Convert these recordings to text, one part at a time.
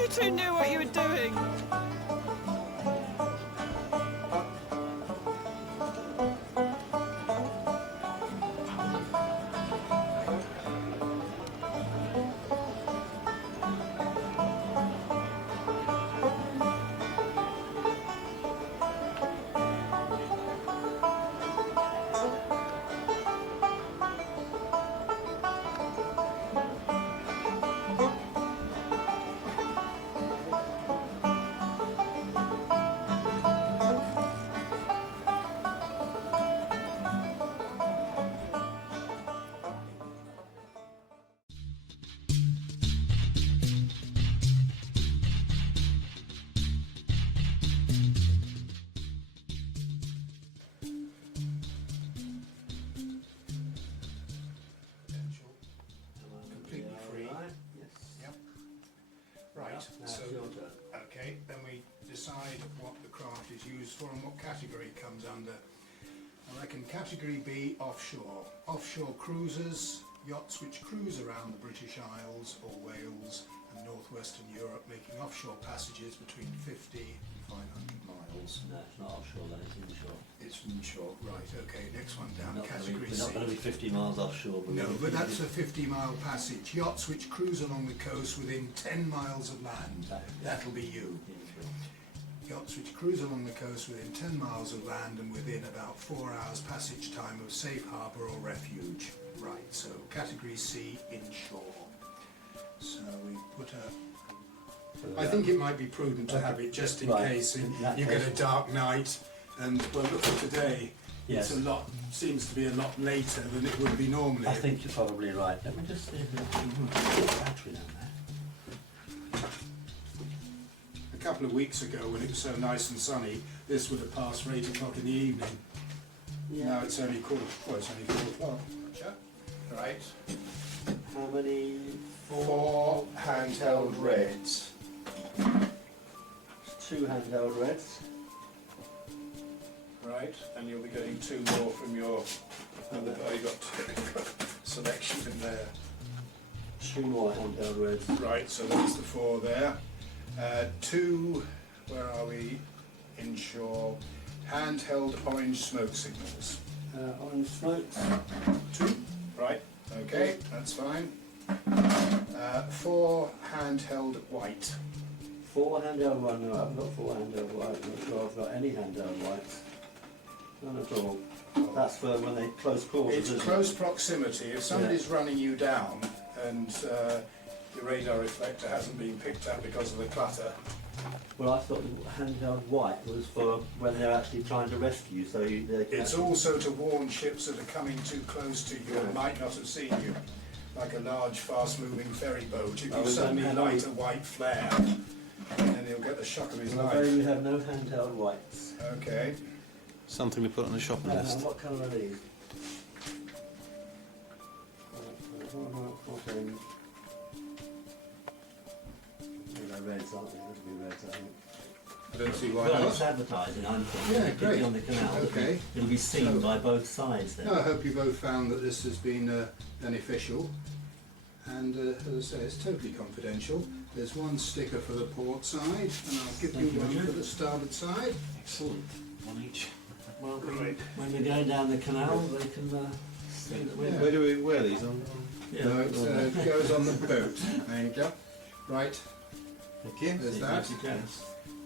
You two knew what you were doing. Completely free. Right. Yes. Yep. Right, Now so it's your turn. okay, then we decide what the craft is used for and what category it comes under. I reckon category B, offshore. Offshore cruisers, yachts which cruise around the British Isles or Wales and northwestern Europe, making offshore passages between 50 and 500 miles. No, it's not offshore, then it's inshore. It's inshore, right, okay, next one down, We're category not going to be C. 50 miles offshore. No, but that's a 50-mile passage. Yachts which cruise along the coast within 10 miles of land. That'll be you. Yachts which cruise along the coast within 10 miles of land and within about 4 hours passage time of safe harbour or refuge. Right, so category C, inshore. So we put a... I think it might be prudent to have it just in case you get a dark night, and well, look at today. Yes. It's seems to be a lot later than it would be normally. I think you're probably right. Let me just see if there's a battery down there. A couple of weeks ago, when it was so nice and sunny, this would have passed for 8 o'clock in the evening. Yeah. Now it's only it's only 4 o'clock. Gotcha. Right. How many? 4 handheld reds. 2 handheld reds. Right, and you'll be getting 2 more from your other. Oh, you got selection in there. 2 more handheld reds. Right, so that's the 4 there. 2. Where are we? Inshore. Handheld orange smoke signals. Orange smokes. 2. Right. Okay, that's fine. 4 handheld white. 4 handheld white. No, I haven't got 4 handheld white. I'm not sure I've got any handheld whites. None at all. That's for when they close quarters. It's isn't close it? proximity. If somebody's running you down and your radar reflector hasn't been picked up because of the clutter. Well, I thought the handheld white was for when they're actually trying to rescue. So they can It's also to warn ships that are coming too close to you and might not have seen you. Like a large, fast-moving ferry boat. If you suddenly light a white flare, then he'll get the shock of his I'm life. afraid we have no handheld whites. Okay. Something to put on the shopping list. What colour are these? 14. They're reds, aren't they? That'll be reds, I think. I don't see why Well, it's not. advertising, I'm thinking. Yeah, great. On the canal. Okay. It'll be seen So- by both sides then. No, I hope you both found that this has been beneficial. And as I say, it's totally confidential. There's 1 sticker for the port side, and I'll give Thank you you, 1 Richard. for the starboard side. Excellent. 1 each. Well, Right. when we're going down the canal, they can see that we're... Yeah. Where do we wear these on? Yeah. No, it goes on the boat. There you go. Right, Thank you. there's See, that. you can.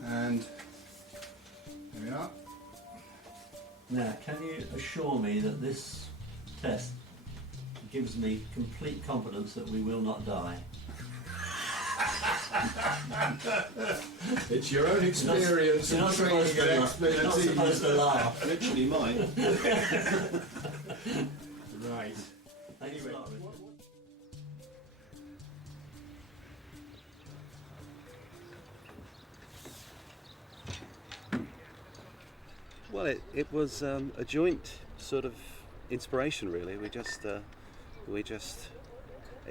And there we are. Now, can you assure me that this test gives me complete confidence that we will not die? It's your own experience You're and not training supposed and to, you're not supposed expertise. to laugh. Literally mine. Right. Anyway. Well, it was a joint sort of inspiration, really. It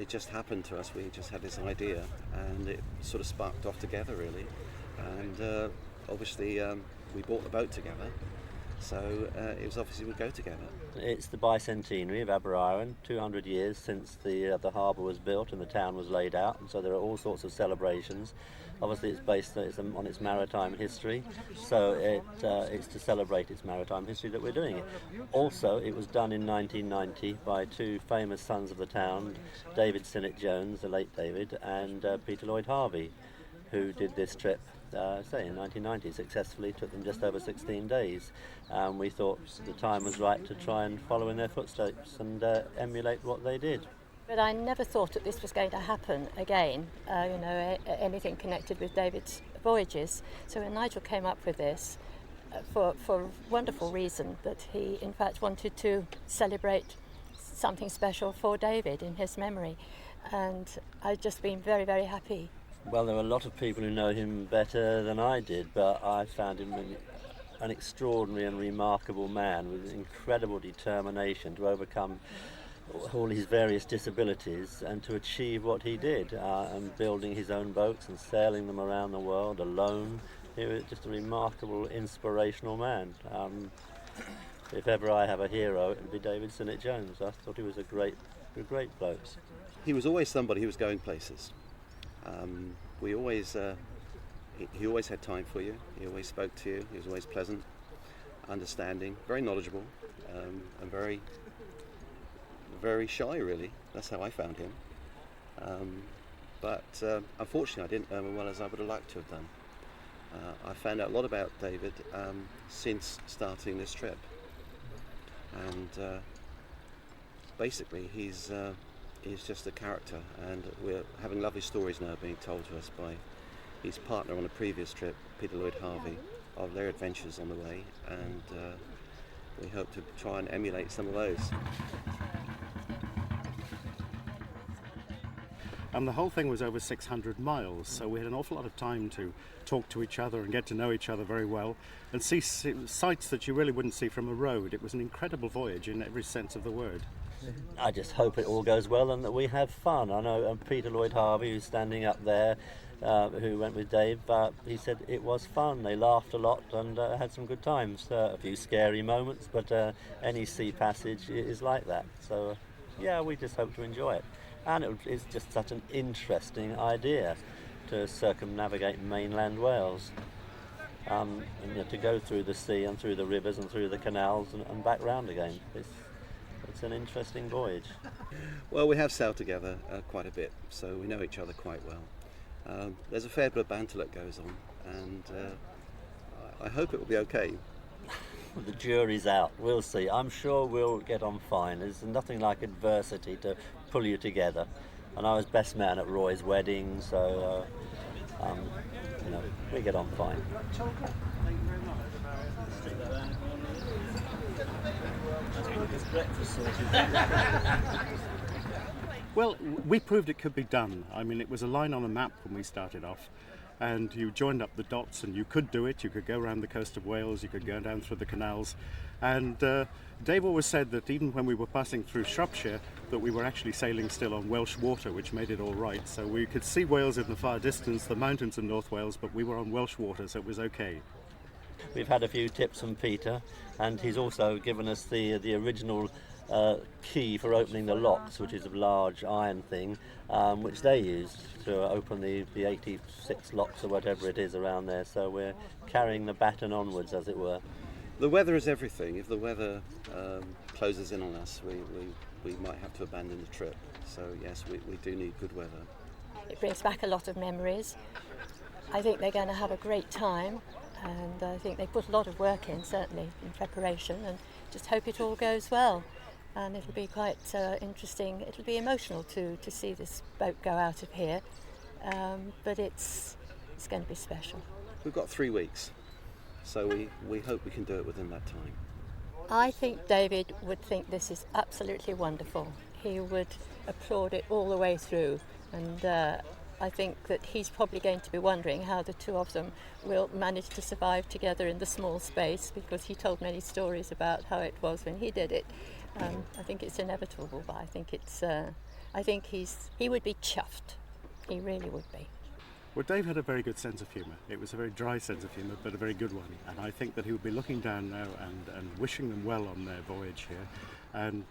just happened to us. We just had this idea, and it sort of sparked off together, really. And obviously, we bought the boat together, so it was obviously we'd go together. It's the Bi-Centenary of Aberaeron, 200 years since the harbour was built and the town was laid out, and so there are all sorts of celebrations. Obviously it's based on its maritime history, so it's to celebrate its maritime history that we're doing it. Also, it was done in 1990 by two famous sons of the town, David Sinnett Jones, the late David, and Peter Lloyd Harvey, who did this trip say in 1990 successfully. Took them just over 16 days. We thought the time was right to try and follow in their footsteps and emulate what they did. But I never thought that this was going to happen again, anything connected with David's voyages. So when Nigel came up with this, for a wonderful reason, that he in fact wanted to celebrate something special for David in his memory. And I've just been very, very happy. Well, there are a lot of people who know him better than I did, but I found him an extraordinary and remarkable man with incredible determination to overcome all his various disabilities and to achieve what he did, and building his own boats and sailing them around the world alone. He was just a remarkable, inspirational man. If ever I have a hero, it would be David Sinnett Jones. I thought he was a great bloke. He was always somebody who was going places. He always had time for you. He always spoke to you. He was always pleasant, understanding, very knowledgeable, and very, very shy, really. That's how I found him. But unfortunately, I didn't know him as well as I would have liked to have done. I found out a lot about David since starting this trip, and basically he's just a character, and we're having lovely stories now being told to us by his partner on a previous trip, Peter Lloyd Harvey, of their adventures on the way, and we hope to try and emulate some of those. And the whole thing was over 600 miles, so we had an awful lot of time to talk to each other and get to know each other very well and see sights that you really wouldn't see from a road. It was an incredible voyage in every sense of the word. I just hope it all goes well and that we have fun. I know Peter Lloyd Harvey, who's standing up there, who went with Dave, he said it was fun. They laughed a lot and had some good times. A few scary moments, but any sea passage is like that. So, yeah, we just hope to enjoy it. And it's just such an interesting idea to circumnavigate mainland Wales. And, to go through the sea and through the rivers and through the canals and back round again. It's an interesting voyage. Well, we have sailed together quite a bit, so we know each other quite well. There's a fair bit of banter that goes on, and I hope it will be okay. The jury's out. We'll see. I'm sure we'll get on fine. There's nothing like adversity to pull you together. And I was best man at Roy's wedding, so we get on fine. Well, we proved it could be done. I mean, it was a line on a map when we started off, and you joined up the dots and you could do it. You could go around the coast of Wales, you could go down through the canals, and Dave always said that even when we were passing through Shropshire, that we were actually sailing still on Welsh water, which made it all right. So we could see Wales in the far distance, the mountains of North Wales, but we were on Welsh water, so it was okay. We've had a few tips from Peter, and he's also given us the original key for opening the locks, which is a large iron thing, which they used to open the 86 locks or whatever it is around there. So we're carrying the baton onwards, as it were. The weather is everything. If the weather closes in on us, we might have to abandon the trip. So yes, we do need good weather. It brings back a lot of memories. I think they're going to have a great time, and I think they put a lot of work in, certainly, in preparation, and just hope it all goes well. And it'll be quite interesting. It'll be emotional to see this boat go out of here. but it's going to be special. We've got 3 weeks, so we hope we can do it within that time. I think David would think this is absolutely wonderful. He would applaud it all the way through, and I think that he's probably going to be wondering how the two of them will manage to survive together in the small space, because he told many stories about how it was when he did it. I think it's inevitable, but I think he would be chuffed. He really would be. Well, Dave had a very good sense of humour. It was a very dry sense of humour, but a very good one. And I think that he would be looking down now and wishing them well on their voyage here. And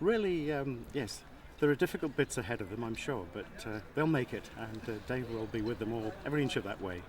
really, yes, there are difficult bits ahead of them, I'm sure, but they'll make it. And Dave will be with them all, every inch of that way.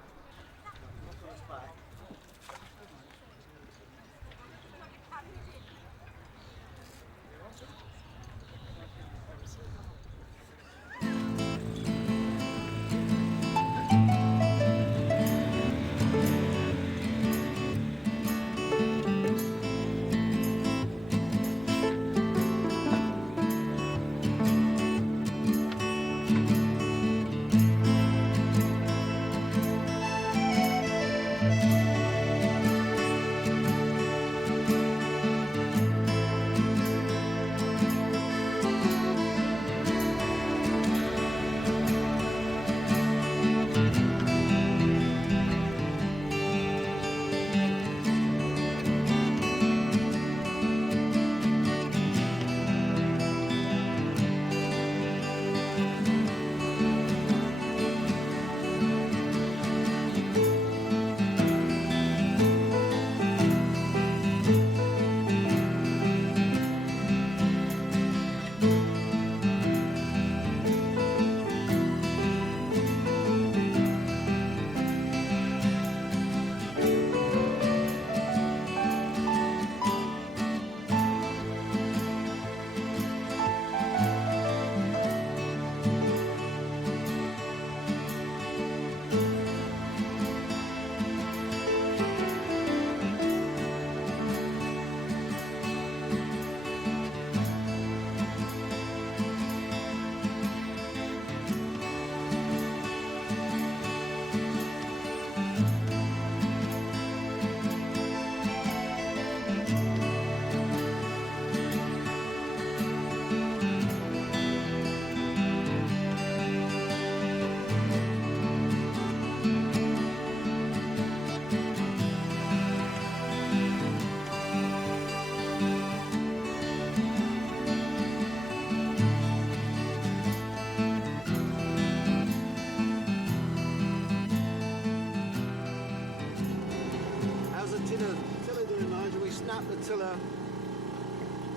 tiller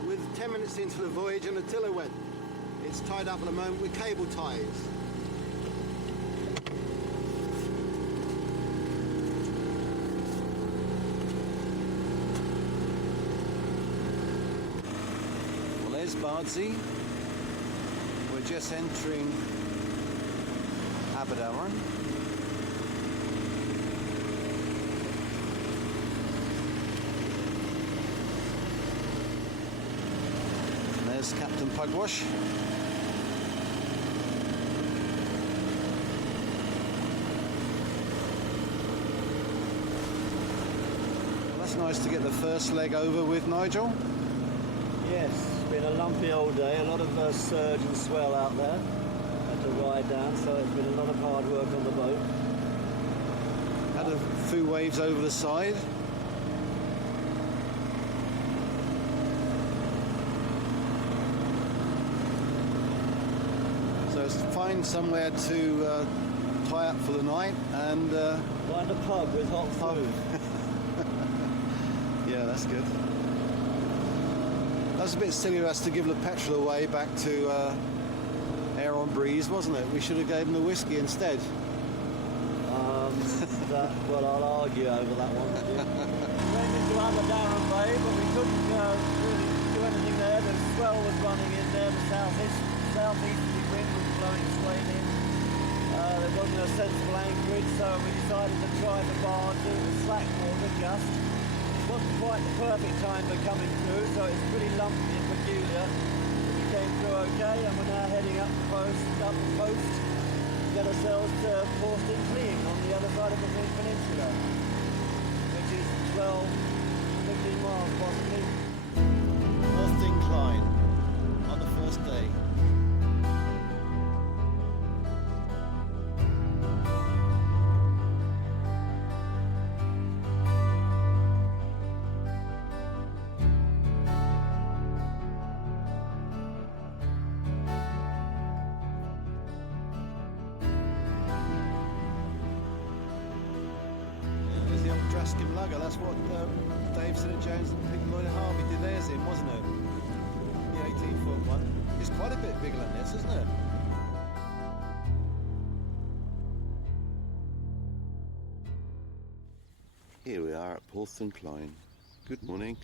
with 10 minutes into the voyage and the tiller went. It's tied up at the moment with cable ties. Well, there's Bardsey. We're just entering Aberaeron. There's Captain Pugwash. Well, that's nice to get the first leg over with, Nigel. Yes, it's been a lumpy old day, a lot of surge and swell out there. Had to ride down, so it's been a lot of hard work on the boat. Had a few waves over the side. So it's to find somewhere to tie up for the night and Find a pub with hot food. yeah, that's good. That was a bit silly of us to give the petrol away back to Aeron Breeze, wasn't it? We should have gave them the whiskey instead. Well, I'll argue over that one. We went into Aberaeron Bay, but we couldn't really do anything there. The swell was running in there, the southeasterly wind was blowing straight in. There wasn't a sensible anchorage, so we decided to try the barge. It was slack water just. It wasn't quite the perfect time for coming through, so it's pretty lumpy and peculiar. But we came through okay, and we're now heading up the coast. get ourselves to Portland on the other side of the peninsula, which is 12, 15 miles possibly. Fourth incline on the first day. Lugger, that's what Dave St Jones and Peter Lloyd Harvey did theirs in, wasn't it? The 18-foot one. It's quite a bit bigger than this, isn't it? Here we are at Portland Klein. Good morning.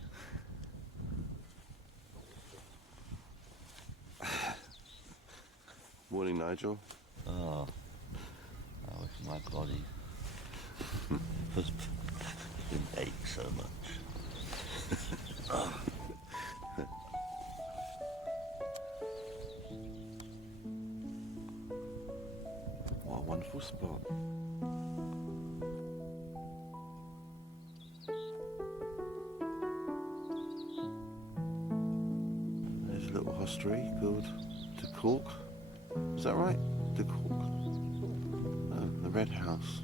Morning, Nigel. Oh, I wish my body didn't ache so much. What a wonderful spot. There's a little hostelry called De Cork. Is that right? De Cork. Oh, the Red House.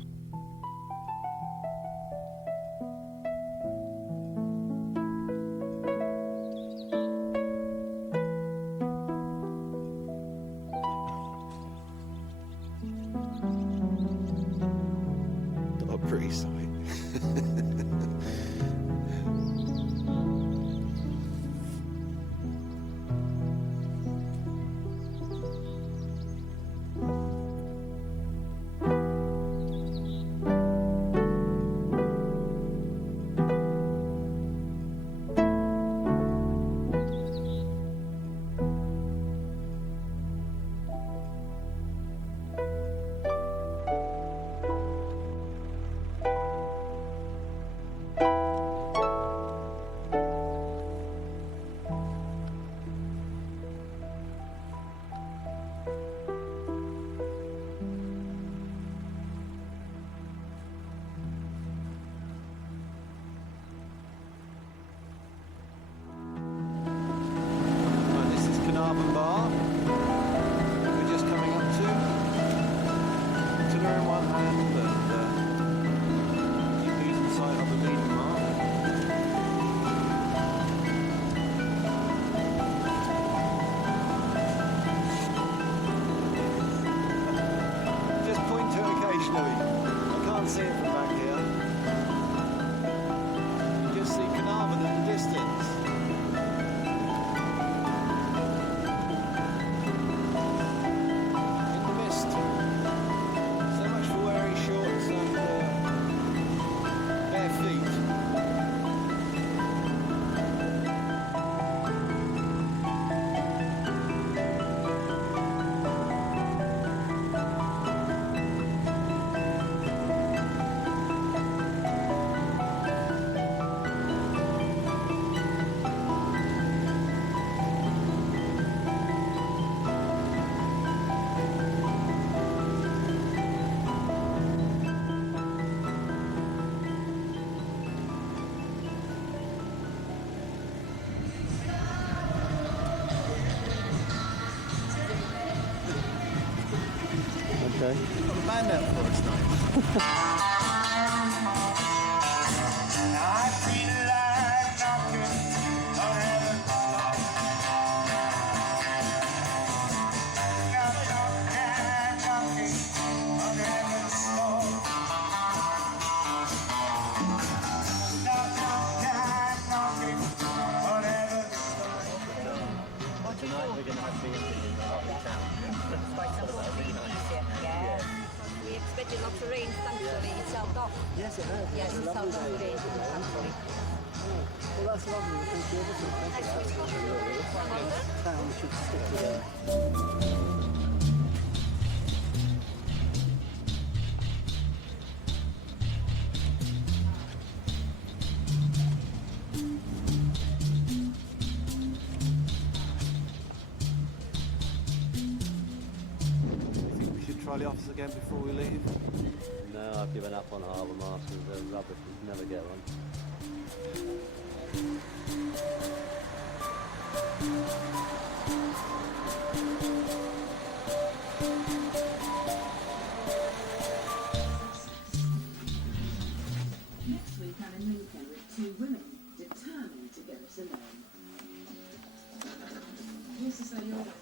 Pretty sight. Okay. You've got the band out for us now. Tonight we're going to have B&B in the heart of town. Yeah. We expected lots of rain, thankfully it's held off. Yes, it has. Yes, it's held off today, thankfully. Well, that's lovely. Thank you ever so much. This town should stick to that. entirely off us again before we leave? No, I've given up on harbour masters. They're rubbish. We'll never get one. Next week I'm in Lincoln with two women determined to get us alone. Here's to say you're all right.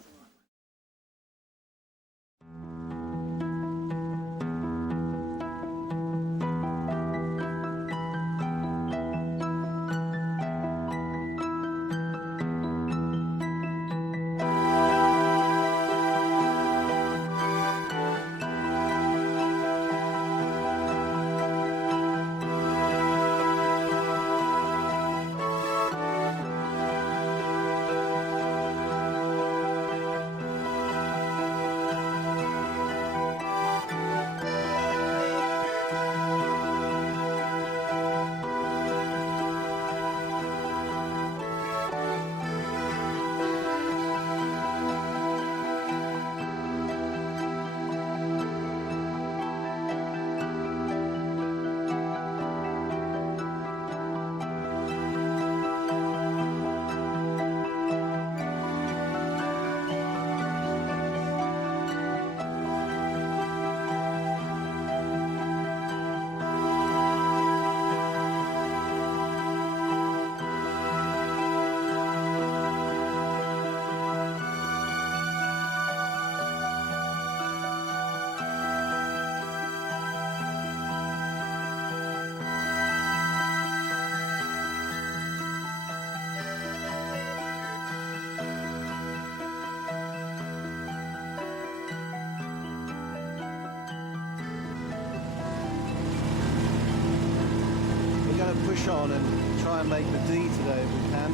Push on and try and make the D today if we can.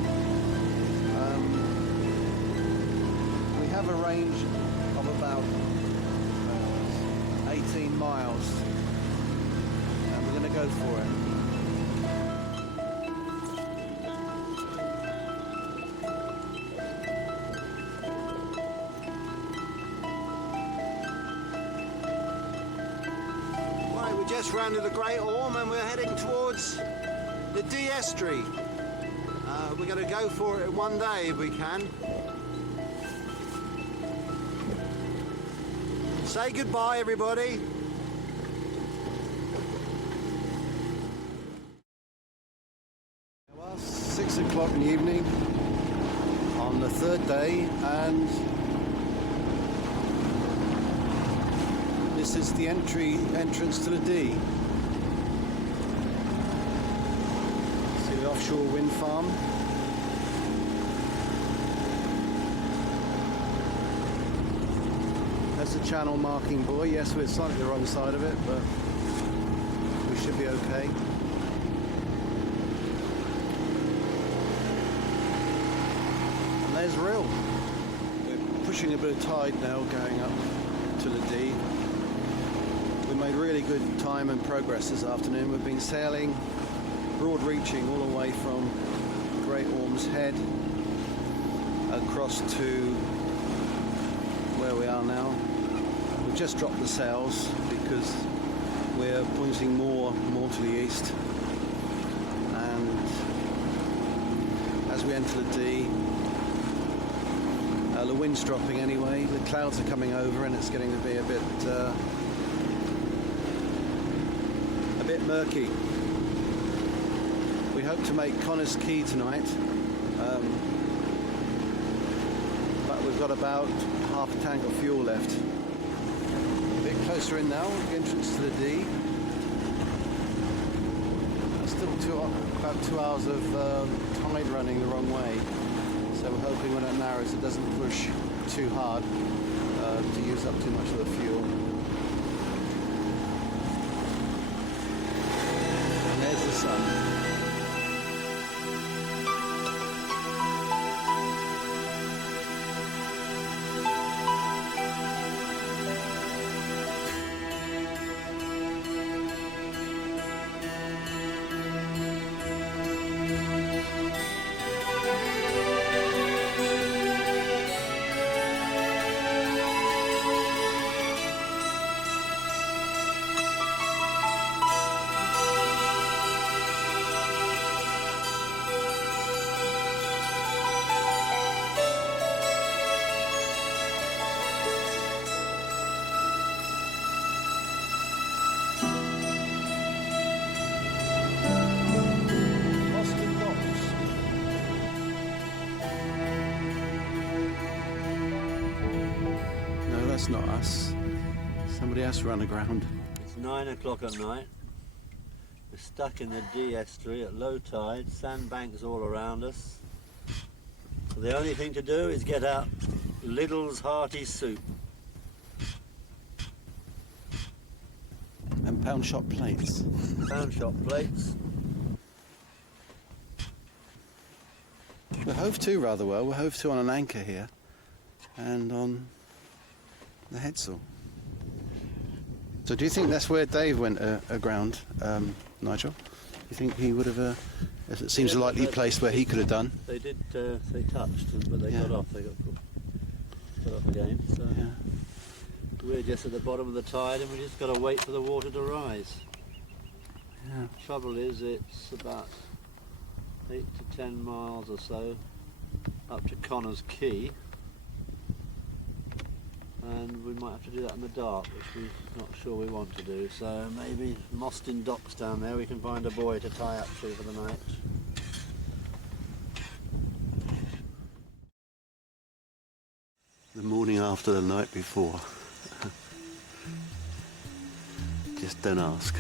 We have a range of about 18 miles and we're going to go for it. Right, we just rounded the Great Orme and we're heading towards the D estuary. We're going to go for it in one day if we can. Say goodbye, everybody. Well, 6 o'clock in the evening on the third day, and this is the entrance to the D. Offshore wind farm. That's a channel marking buoy. Yes, we're slightly the wrong side of it, but we should be okay. And there's Rill. We're pushing a bit of tide now going up to the D. We made really good time and progress this afternoon. We've been sailing broad reaching all the way from Great Orme's Head across to where we are now. We've just dropped the sails because we're pointing more to the east, and as we enter the D, the wind's dropping anyway, the clouds are coming over and it's getting to be a bit murky. We hope to make Connors Quay tonight, but we've got about half a tank of fuel left. A bit closer in now, the entrance to the D. Still about 2 hours of tide running the wrong way, so we're hoping when it narrows it doesn't push too hard to use up too much of the fuel. And there's the sun. That's not us. Somebody else run aground. It's 9 o'clock at night. We're stuck in the D estuary at low tide, sandbanks all around us. So the only thing to do is get out Lidl's hearty soup. And pound shop plates. Pound shop plates. We're hove to rather well. We're hove to on an anchor here and on the headsail. So do you think that's where Dave went aground, Nigel? Do you think he would have, as it seems a likely place where he could have done? They did, they touched, but they got off. They got off again. So Yeah. we're just at the bottom of the tide and we just got to wait for the water to rise. Yeah. Trouble is, it's about 8 to 10 miles or so up to Connor's Quay, and we might have to do that in the dark, which we're not sure we want to do. So maybe Mostyn Docks down there, we can find a buoy to tie up to for the night. The morning after the night before. Just don't ask.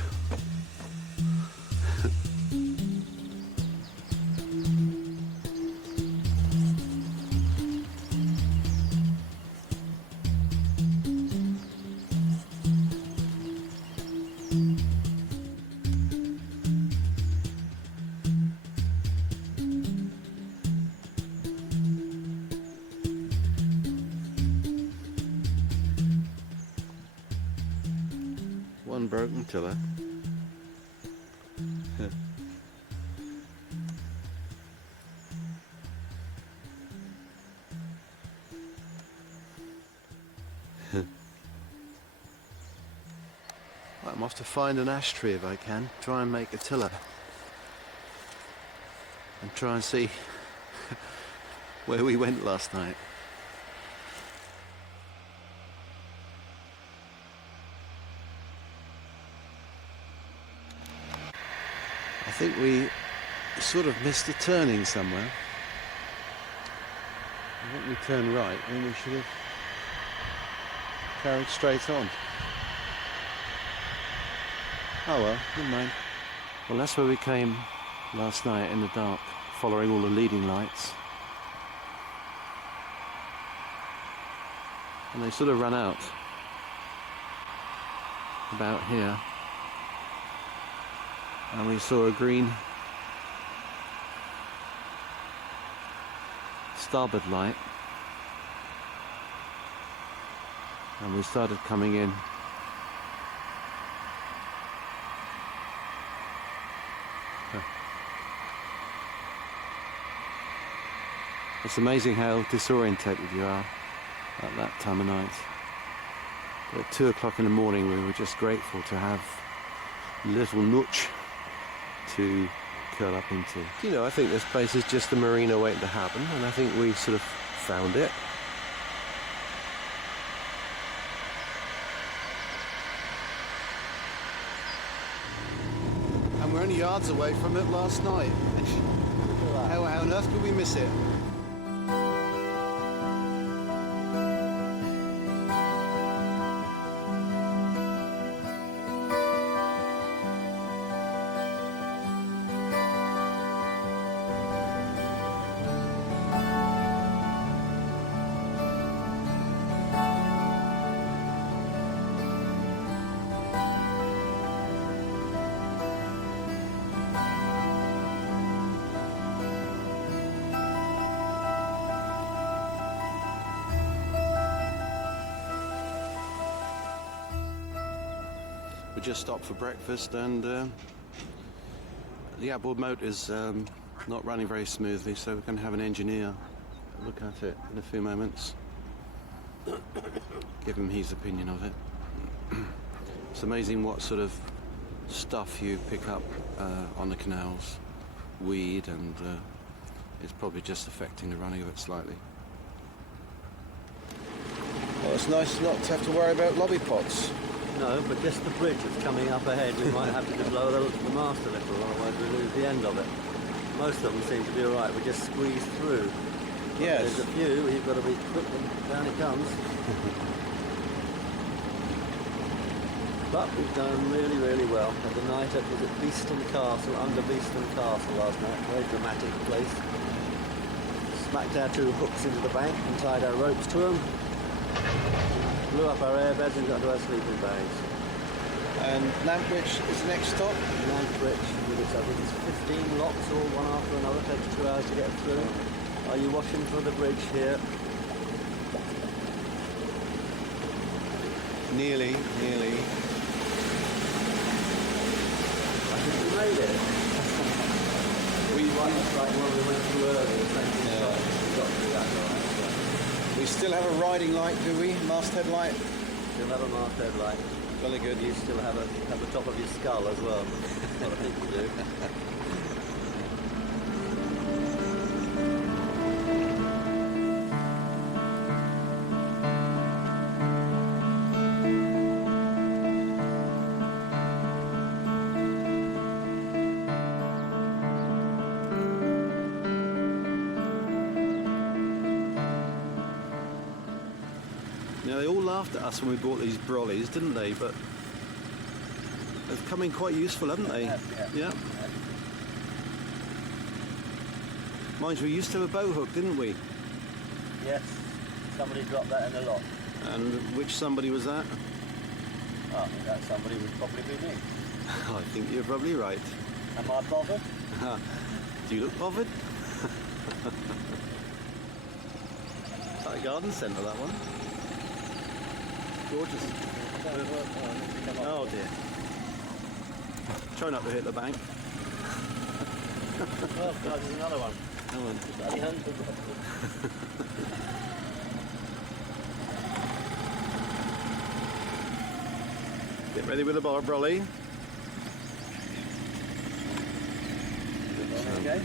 One broken tiller. I'm off to find an ash tree if I can, try and make a tiller. And try and see where we went last night. I think we sort of missed a turning somewhere. I think we turned right and we should have carried straight on. Oh well, never mind. Well, that's where we came last night in the dark, following all the leading lights. And they sort of ran out about here. And we saw a green starboard light. And we started coming in. It's amazing how disorientated you are at that time of night. But at 2 o'clock in the morning we were just grateful to have a little nooch to curl up into. You know, I think this place is just a marina waiting to happen, and I think we sort of found it. And we're only yards away from it last night. How on earth could we miss it? We just stopped for breakfast, and the outboard motor's not running very smoothly, so we're going to have an engineer look at it in a few moments. Give him his opinion of it. It's amazing what sort of stuff you pick up on the canals, weed, and it's probably just affecting the running of it slightly. Well, it's nice not to have to worry about lobby pots. No, but just the bridge that's coming up ahead, we might have to just lower the mast a little, otherwise we lose the end of it. Most of them seem to be all right, we just squeeze through. Yes. There's a few, you've got to be quick, and down it comes. But we've done really, really well. Had the night at, was it Beeston Castle, under Beeston Castle last night. Very dramatic place. Smacked our 2 hooks into the bank and tied our ropes to them. Blew up our airbeds and got into our sleeping bags. And Nantwich is the next stop. Nantwich, with its, I think it's 15 locks all one after another. Takes 2 hours to get through. Are you watching for the bridge here? Nearly. I think we made it. We went like when we went too early. We got through that right. We still have a riding light, do we? Masthead light? Still have a masthead light. Jolly good. You still have the top of your skull as well. What I think you do. Now they all laughed at us when we bought these brollies, didn't they? But they've come in quite useful, haven't they? Yeah. Mind you, we used to have a boat hook, didn't we? Yes. Somebody dropped that in the lock. And which somebody was that? Oh, I think that somebody would probably be me. I think you're probably right. Am I bothered? Do you look bothered? It's like a garden centre, that one. Gorgeous. Oh dear. Try not to hit the bank. Oh God, there's another one. Come on. Get ready with the bar brolly. Okay.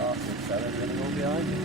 Awesome. So anything more behind you?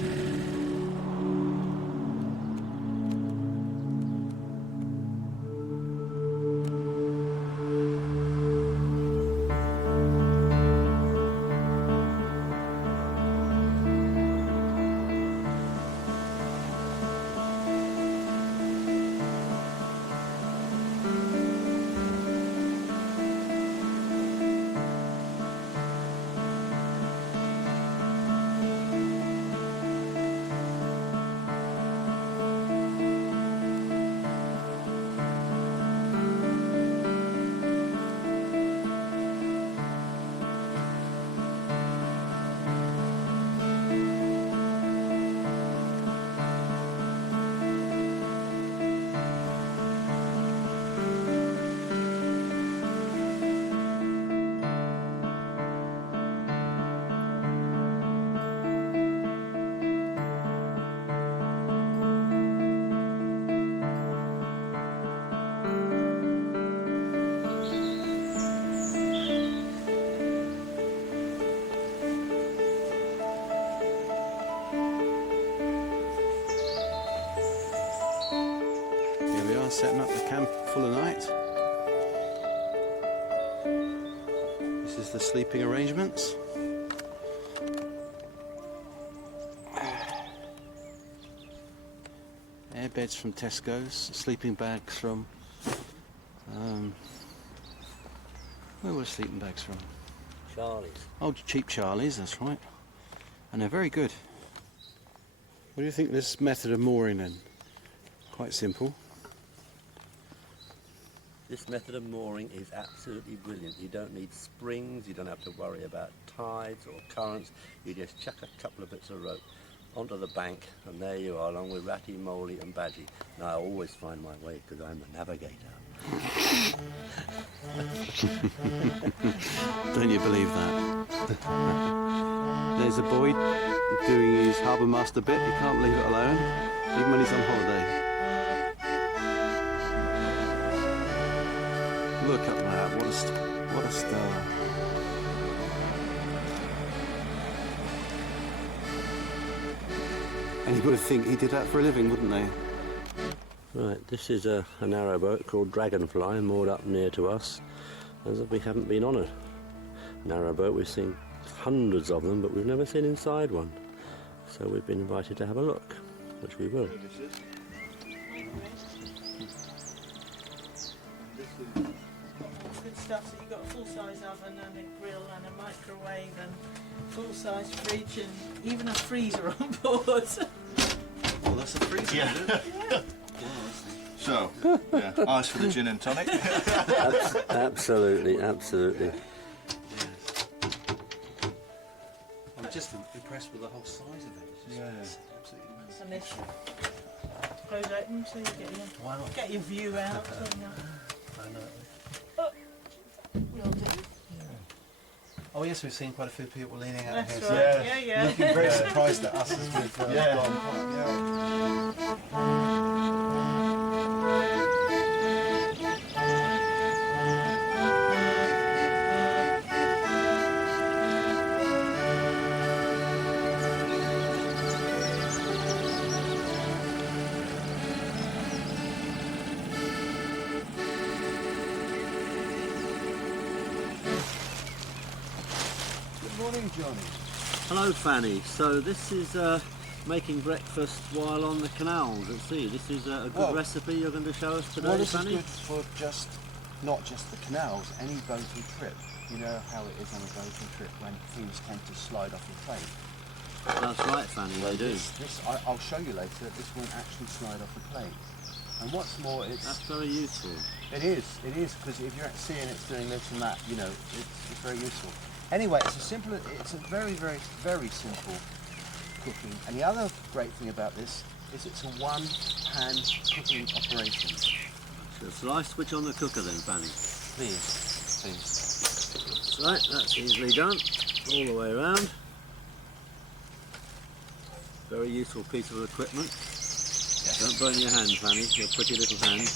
Setting up the camp for the night. This is the sleeping arrangements. Air beds from Tesco's, sleeping bags from where were sleeping bags from? Charlie's. Oh, cheap Charlie's, that's right. And they're very good. What do you think of this method of mooring then? Quite simple. This method of mooring is absolutely brilliant. You don't need springs, you don't have to worry about tides or currents. You just chuck a couple of bits of rope onto the bank and there you are, along with Ratty, Moley and Badgie. Now I always find my way because I'm the navigator. Don't you believe that? There's a boy doing his harbour master bit. You can't leave it alone, even when he's on holiday. Look at that, what a star. Anybody would think he did that for a living, wouldn't they? Right, this is a narrowboat called Dragonfly, moored up near to us, as if we haven't been on a narrowboat. We've seen hundreds of them, but we've never seen inside one. So we've been invited to have a look. which we will. Good stuff. So you've got a full-size oven and a grill and a microwave and full-size fridge and even a freezer on board. Well, that's a freezer. Yeah. So, yeah, ice for the gin and tonic. Absolutely, absolutely. I'm just impressed with the whole size of it. It's just absolutely massive. And this close open so you get your view out. I know. Will do. Oh yes, we've seen quite a few people leaning out That's here. right. Yeah. Looking very surprised at us as we've gone. Good morning, Johnny. Hello, Fanny. So this is making breakfast while on the canals at sea. This is a good recipe you're going to show us today, Well, this Fanny? is good for not just the canals, any boating trip. You know how it is on a boating trip when things tend to slide off your plate. That's right, Fanny, they do. I'll show you later, this won't actually slide off the plate. And what's more, That's very useful. It is, because if you're at sea and it's doing this and that, you know, it's very useful. Anyway, it's a very, very, very simple cooking. And the other great thing about this is it's a one-pan cooking operation. So shall I switch on the cooker then, Fanny? Please. Right, that's easily done, all the way around. Very useful piece of equipment. Yes. Don't burn your hand, Fanny, your pretty little hand.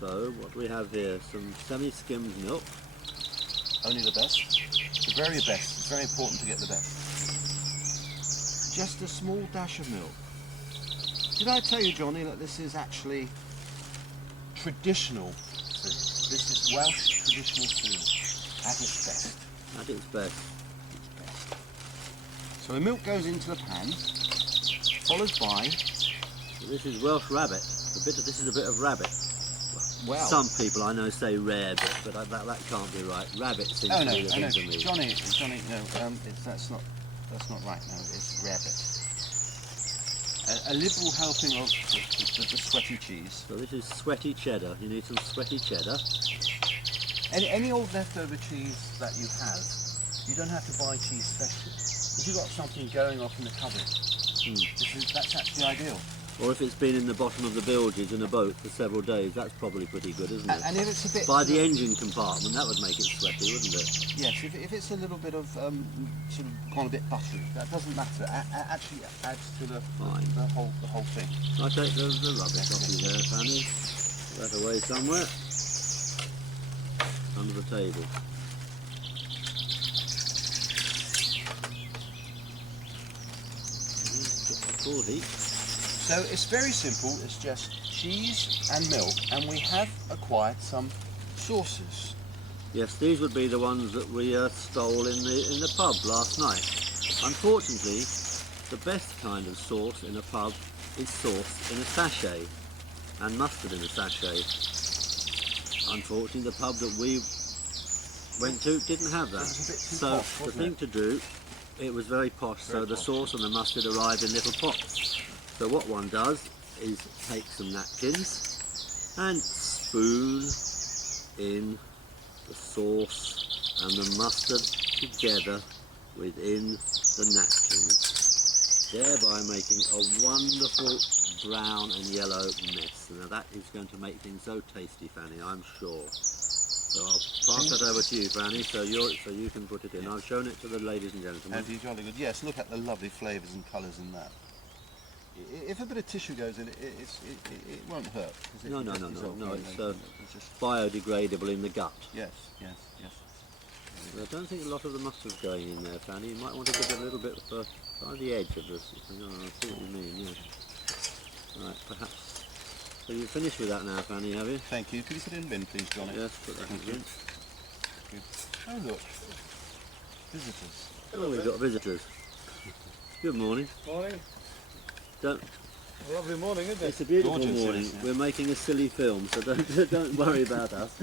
So, what do we have here? Some semi-skimmed milk. Only the best. The very best. It's very important to get the best. Just a small dash of milk. Did I tell you, Johnny, that this is actually traditional food? This is Welsh traditional food at its best. At its best. So the milk goes into the pan, followed by... So this is Welsh rabbit. This is a bit of rabbit. Well, some people I know say rarebit, but that can't be right. Rabbit seems to be the thing to me. Johnny, no, that's not right. No, it's rarebit. A liberal helping of the sweaty cheese. So this is sweaty cheddar. You need some sweaty cheddar. Any old leftover cheese that you have, you don't have to buy cheese special. If you've got something going off in the cupboard, that's actually ideal. Or if it's been in the bottom of the bilges in a boat for several days, that's probably pretty good, isn't it? And if it's a bit... By the engine compartment, that would make it sweaty, wouldn't it? Yes, if it's a little bit of, sort of gone a bit buttery, that doesn't matter. It actually adds to the whole thing. I take the rubbish off you there, Fanny. Put that away somewhere. Under the table. Get the full heat. So it's very simple, it's just cheese and milk, and we have acquired some sauces. Yes, these would be the ones that we stole in the pub last night. Unfortunately, the best kind of sauce in a pub is sauce in a sachet, and mustard in a sachet. Unfortunately, the pub that we went to didn't have that. So the thing to do, it was very posh, so the sauce and the mustard arrived in little pots. So what one does is take some napkins and spoon in the sauce and the mustard together within the napkins, thereby making a wonderful brown and yellow mess. Now that is going to make things so tasty, Fanny, I'm sure. So I'll pass that over to you, Fanny, so you can put it in. I've shown it to the ladies and gentlemen. And jolly good. Yes, look at the lovely flavours and colours in that. If a bit of tissue goes in, it won't hurt. No, it's just biodegradable in the gut. Yes. I don't think a lot of the mustard's going in there, Fanny. You might want to give it a little bit by the edge of this. No, I see what you mean, yes. Right, perhaps. So you've finished with that now, Fanny, have you? Thank you. Could you put it in the bin, please, Johnny? Yes, put that in the bin. Oh, look. Visitors. Oh, we've got visitors. Good morning. Morning. Don't. A lovely morning, isn't it? It's a beautiful Gorgeous, morning. yes, yeah. We're making a silly film, so don't worry about us.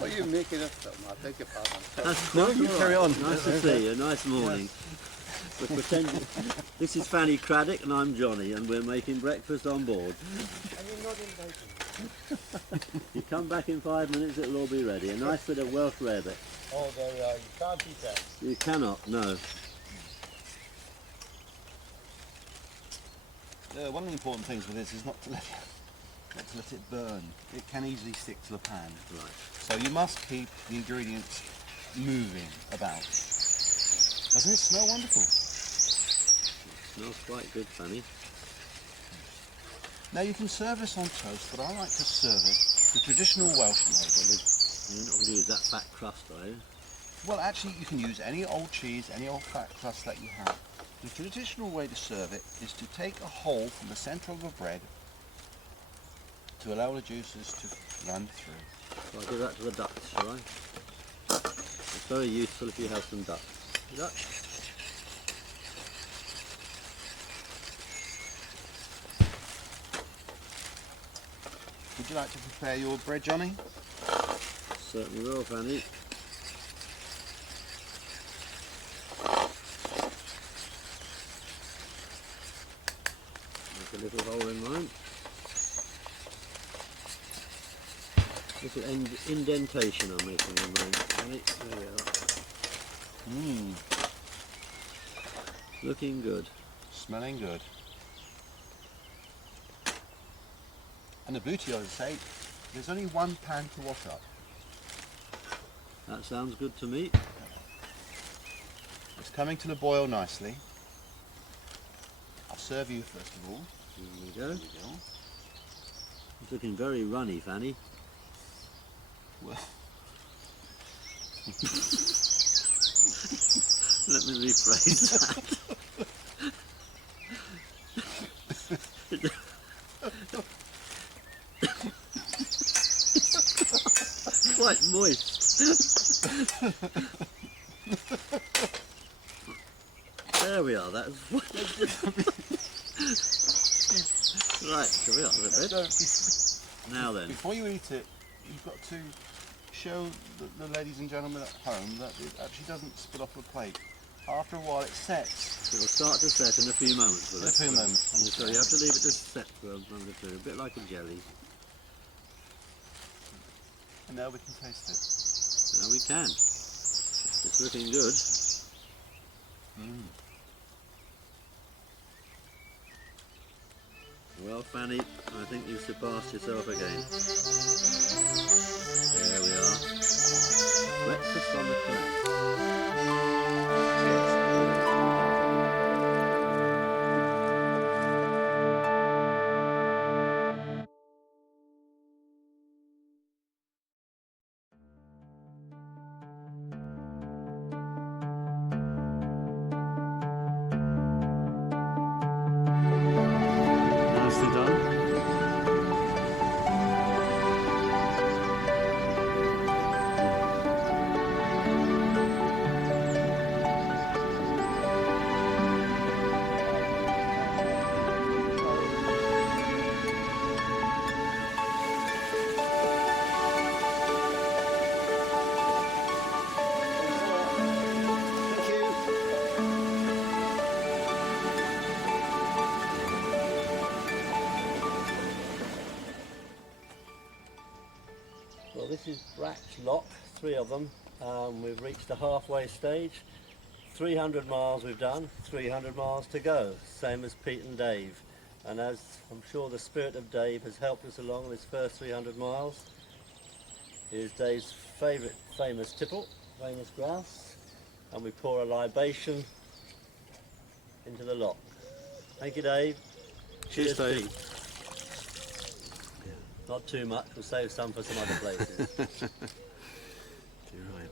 Are you making a film? I beg your pardon. No, you carry on. Nice to see you. Nice morning. We're pretending. This is Fanny Craddock and I'm Johnny, and we're making breakfast on board. And you're not inviting. You come back in 5 minutes, it'll all be ready. A nice bit of Welsh rarebit. Oh, there we are. You can't eat that. You cannot, no. One of the important things with this is not to let it burn. It can easily stick to the pan. Right. So you must keep the ingredients moving about. Doesn't it smell wonderful? Smells quite good, Fanny. Now you can serve this on toast, but I like to serve it the traditional Welsh way. You're not going to use that fat crust, are you? Well, actually, you can use any old cheese, any old fat crust that you have. The traditional way to serve it is to take a hole from the centre of the bread to allow the juices to run through. So I'll give that to the ducks, shall I? It's very useful if you have some ducks. Ducks? Would you like to prepare your bread, Johnny? Certainly will, Fanny. Make a little hole in mine. Little indentation I'm making in mine, Fanny. There we are. Looking good. Smelling good. And the beauty, I say, there's only one pan to wash up. That sounds good to me. It's coming to the boil nicely. I'll serve you first of all. Here we go. There we go. It's looking very runny, Fanny. Well, Let me rephrase that. Quite moist. There we are, that's right, come here a bit. Now then. Before you eat it, you've got to show the ladies and gentlemen at home that it actually doesn't spit off the plate. After a while it sets. It will start to set in a few moments, will it? In a few moments. So you have to leave it to set for a moment or two, a bit like a jelly. And now we can taste it. Now we can. It's looking good. Well, Fanny, I think you've surpassed yourself again. There we are. Breakfast on the canal. Nicely done. Thank you. Well, this is Brack's Lock, 3 of them. We've reached the halfway stage. 300 miles we've done, 300 miles to go, same as Pete and Dave. And as I'm sure the spirit of Dave has helped us along this first 300 miles, here's Dave's favourite famous tipple, famous grouse, and we pour a libation into the lock. Thank you, Dave. Cheers, Dave. Pete. Not too much, we'll save some for some other places. You're right.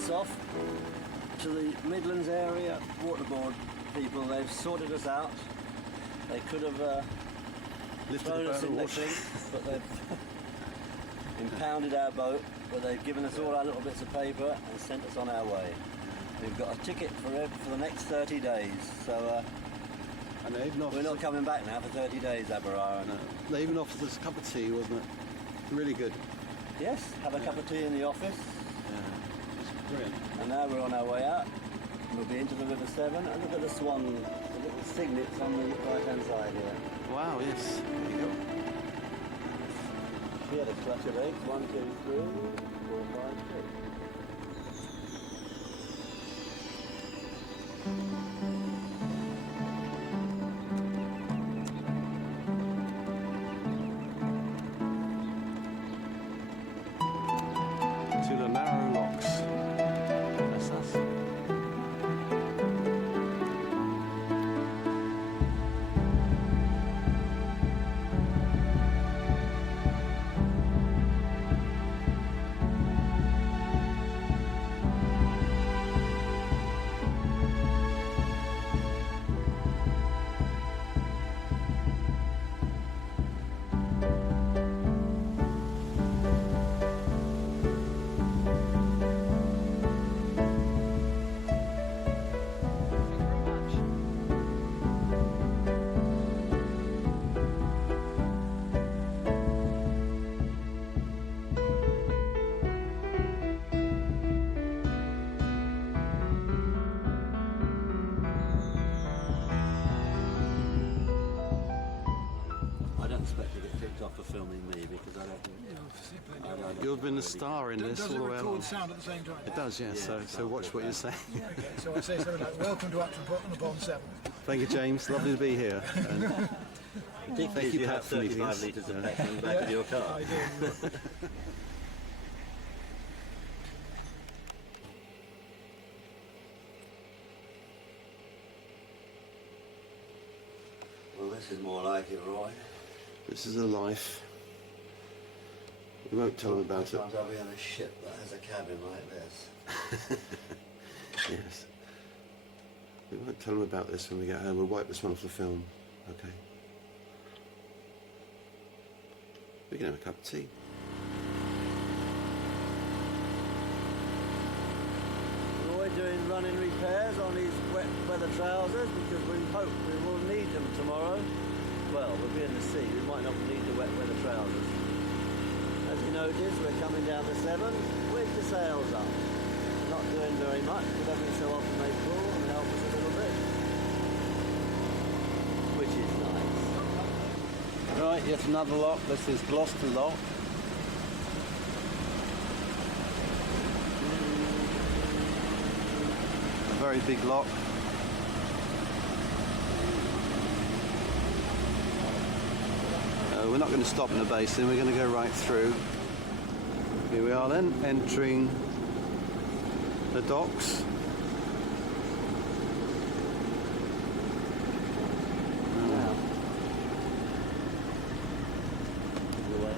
hats off to the Midlands area waterboard people. They've sorted us out. They could have thrown us in the clink, but they've impounded our boat, but they've given us all our little bits of paper and sent us on our way. We've got a ticket for the next 30 days, so And they even we're not coming back now for 30 days, Aberaeron. No. They even offered us a cup of tea, wasn't it? Really good. Yes, have a cup of tea in the office. Yeah, it's brilliant. And now we're on our way out. We'll be into the River Severn, and look at the swan, the little signets on the right-hand side here. Wow, yes. There you go. She had a clutch of eggs, 1, 2, 3, 4, 5, 6. To the narrow locks. That's us. I don't expect to get picked off for filming me because I don't think... You've been the star in this Does all it the way along. record sound at the same time? It does, yes. So watch what you're saying. Okay, so I say something like, welcome to Upon 7. Thank you, James. Lovely to be here. And Thank you, you Pat, have for meeting 35 us. litres of petrol in the back of your car. I do. Well, this is more like it, Roy. This is a life. We won't tell them about it. Sometimes I'll be on a ship that has a cabin like this. Yes. We won't tell them about this when we get home. We'll wipe this one off the film. Okay. We can have a cup of tea. Roy doing running repairs on his wet weather trousers because we hope we will need them tomorrow. Well, we'll be in the sea. We might not need the wet weather trousers. As you notice, we're coming down the Severn with the sails up. Not doing very much, but every so often they pull and help us a little bit. Which is nice. Right, yet another lock. This is Gloucester Lock. A very big lock. We're not going to stop in the basin. We're going to go right through. Here we are then, entering the docks. Now, the way out.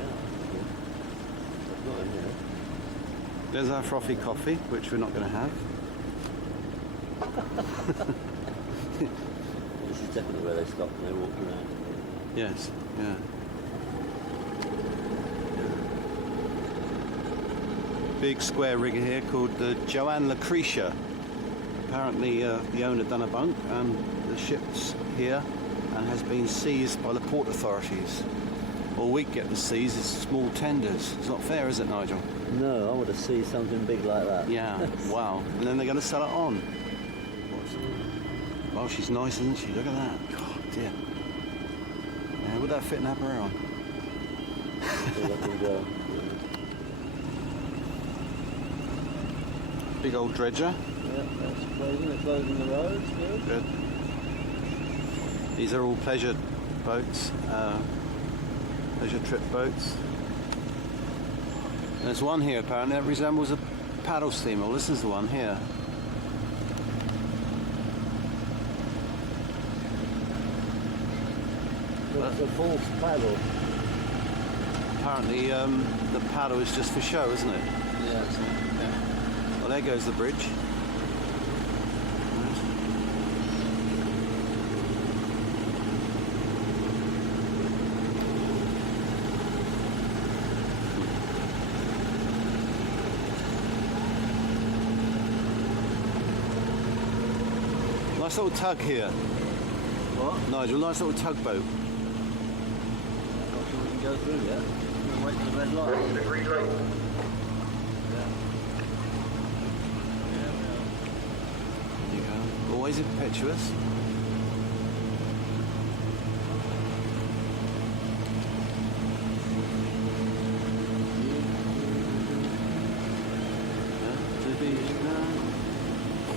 But not in here. There's our frothy coffee, which we're not going to have. This is definitely where they stopped and they walked around. Yes, yeah. Big square rigger here called the Joanne Lucretia. Apparently the owner done a bunk and the ship's here and has been seized by the port authorities. All we get to seize is small tenders. It's not fair, is it, Nigel? No, I want to see something big like that. Yeah, wow. And then they're going to sell it on. Oh, she's nice, isn't she? Look at that. God, dear. Yeah, would that fit in Aberaeron? So let them go. Big old dredger. Yeah, that's closing. They're closing the roads. Good. Good. These are all pleasure boats, pleasure trip boats. There's one here apparently that resembles a paddle steamer. Well, this is the one here. That's a false paddle. Apparently the paddle is just for show, isn't it? Yeah. Well, there goes the bridge. Nice little tug here. What? Nigel, nice little tugboat. Not sure we can go through yet. We're waiting for the red light. The green light. There you go. Always impetuous.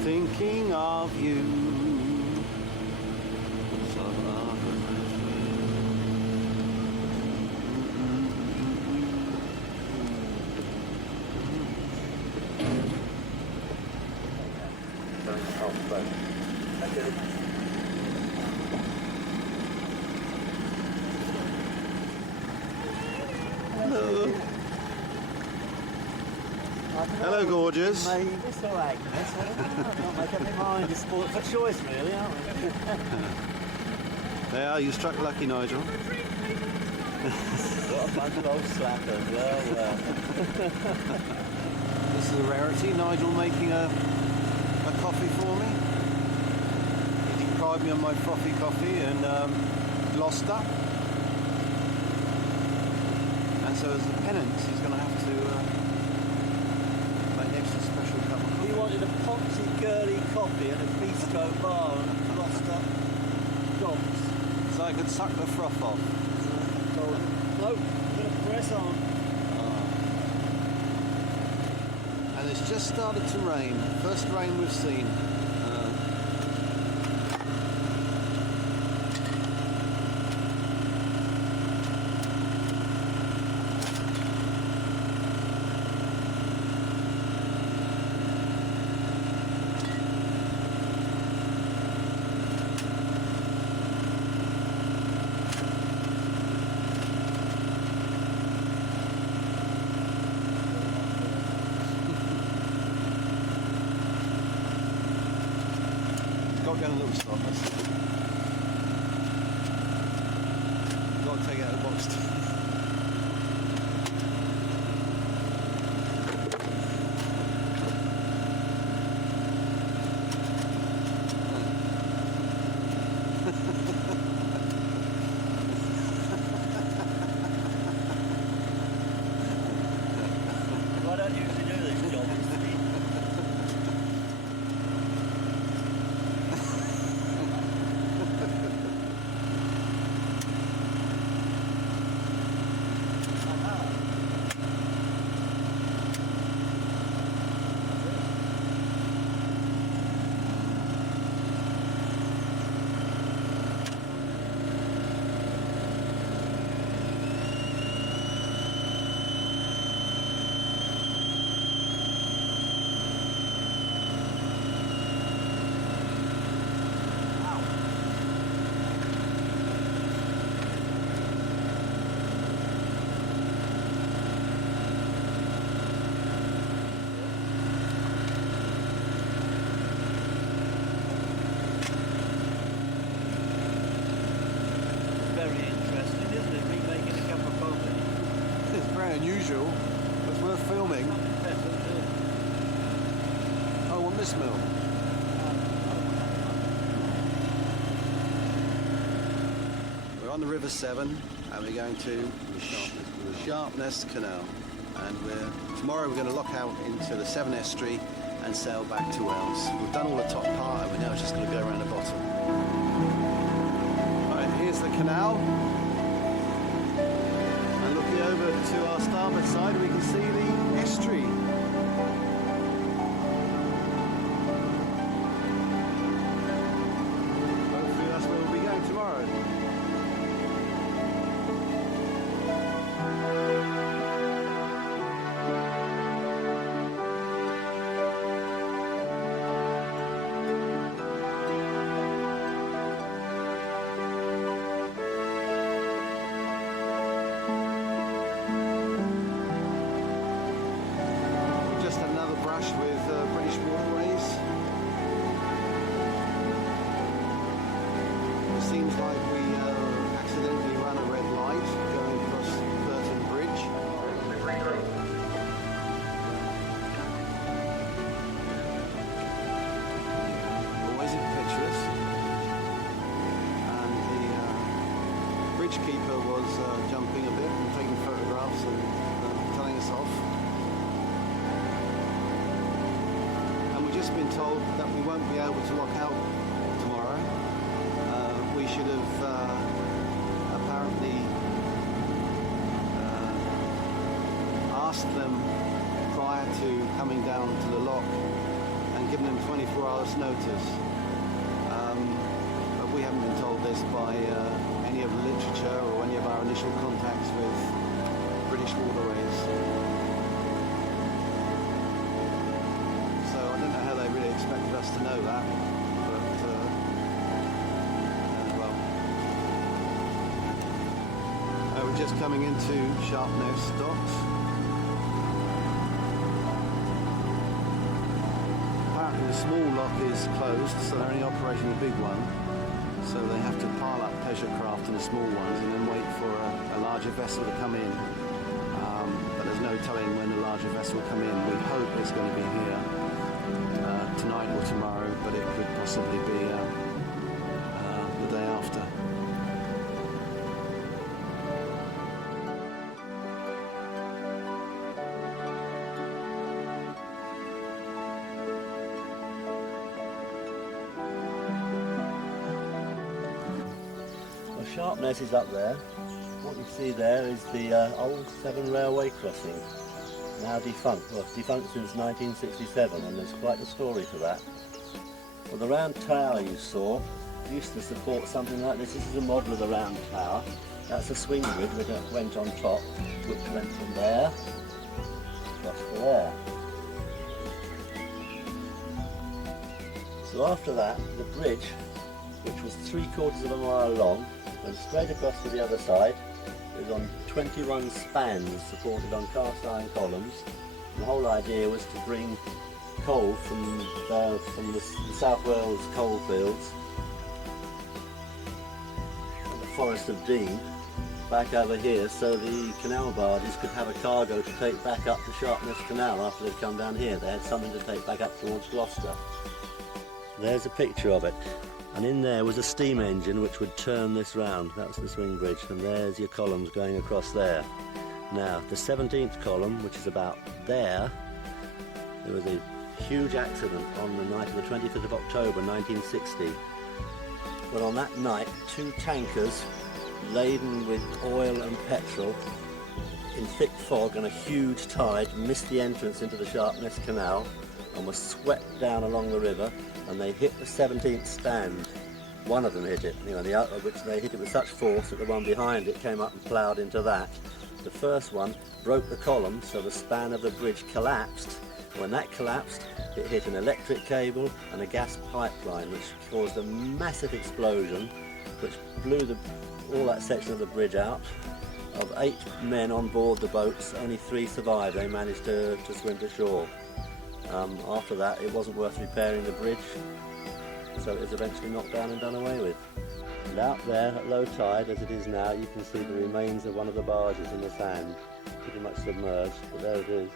Thinking of you. Hello. Hello, gorgeous. It's all right, Agnes. I can't make up my mind. It's sport for choice, really, aren't we? Yeah, you struck lucky, Nigel. What a bunch of old slackers. Well. This is a rarity. Nigel making a coffee for me. He deprived me of my frothy coffee in Gloucester. And so as a penance, he's going to have to make an extra special cup of coffee. He wanted a poncy, girly coffee and a bistro bar and a Gloucester docks. So I could suck the froth off. Told him, nope, I'm going to press on. And it's just started to rain. First rain we've seen. Got to get a little stop. Got to take it out of the box. I don't usually do this job. Unusual, but it's worth filming. Oh, on this mill. We're on the River Severn and we're going to Sharpness Canal, and tomorrow we're going to lock out into the Severn Estuary and sail back to Wales. We've done all the top part and we're now just going to go around the bottom. Right, here's the canal. Over to our starboard side, we can see the estuary. Hopefully that's where we'll be going tomorrow. seems like we accidentally ran a red light going across Burton Bridge. Always impetuous. And the bridge keeper was jumping a bit and taking photographs and telling us off. And we've just been told that we won't be able to lock out tomorrow. We should have apparently asked them prior to coming down to the lock and given them 24 hours notice. But we haven't been told this by any of the literature or any of our initial contacts with British waterways. So I don't know how they really expected us to know that, but we're just coming into Sharpness docks. Apparently the small lock is closed, so they're only operating the big one. So they have to pile up pleasure craft in the small ones and then wait for a larger vessel to come in. But there's no telling when the larger vessel will come in. We hope it's going to be here tonight or tomorrow, but it could possibly be the day after. Sharpness is up there. What you see there is the old Severn Railway crossing, now defunct. Well, defunct since 1967, and there's quite a story to that. Well, the round tower you saw used to support something like this. This is a model of the round tower. That's a swing bridge that went on top, which went from there across to there. So after that, the bridge, which was 3/4 of a mile long, and straight across to the other side, is on 21 spans supported on cast iron columns. And the whole idea was to bring coal from the South Wales coalfields and the Forest of Dean back over here, so the canal barges could have a cargo to take back up the Sharpness Canal after they'd come down here. They had something to take back up towards Gloucester. There's a picture of it. And in there was a steam engine which would turn this round. That was the swing bridge, and there's your columns going across there. Now, the 17th column, which is about there was a huge accident on the night of the 25th of October 1960. Well, on that night, 2 tankers laden with oil and petrol in thick fog and a huge tide missed the entrance into the Sharpness Canal and were swept down along the river, and they hit the 17th stand. One of them hit it, anyway, the other, which they hit it with such force that the one behind it came up and ploughed into that. The first one broke the column, so the span of the bridge collapsed. When that collapsed, it hit an electric cable and a gas pipeline, which caused a massive explosion, which blew all that section of the bridge out. Of 8 men on board the boats, only 3 survived. They managed to swim to shore. After that, it wasn't worth repairing the bridge, so it was eventually knocked down and done away with. And out there, at low tide, as it is now, you can see the remains of one of the barges in the sand, pretty much submerged, but there it is.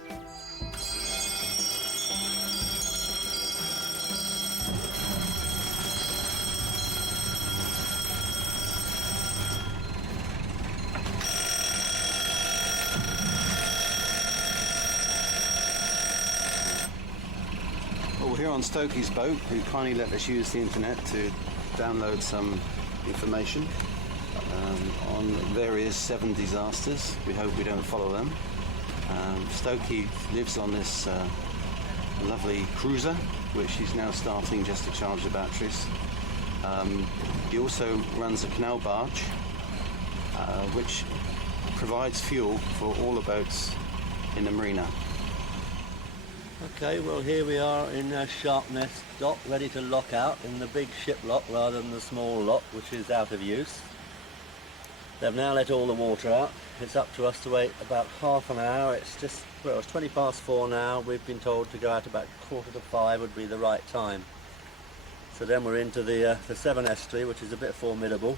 Well, we're here on Stokey's boat, who kindly let us use the internet to download some information on various Severn disasters. We hope we don't follow them. Stokey lives on this lovely cruiser, which he's now starting just to charge the batteries. He also runs a canal barge, which provides fuel for all the boats in the marina. Okay, well here we are in Sharpness dock, ready to lock out in the big ship lock rather than the small lock, which is out of use. They've now let all the water out. It's up to us to wait about half an hour. It's 20 past 4 now. We've been told to go out about 4:45 would be the right time. So then we're into the Severn Estuary, which is a bit formidable.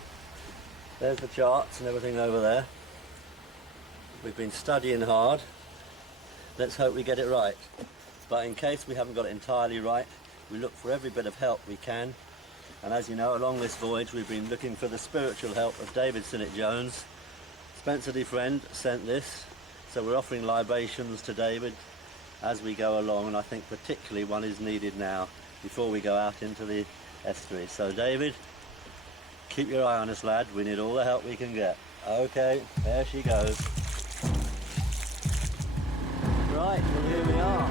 There's the charts and everything over there. We've been studying hard. Let's hope we get it right. But in case we haven't got it entirely right, we look for every bit of help we can. And as you know, along this voyage, we've been looking for the spiritual help of David Sinnott-Jones. Spencer DeFriend sent this, so we're offering libations to David as we go along, and I think particularly one is needed now before we go out into the estuary. So David, keep your eye on us, lad. We need all the help we can get. Okay, there she goes. Right, well here we are,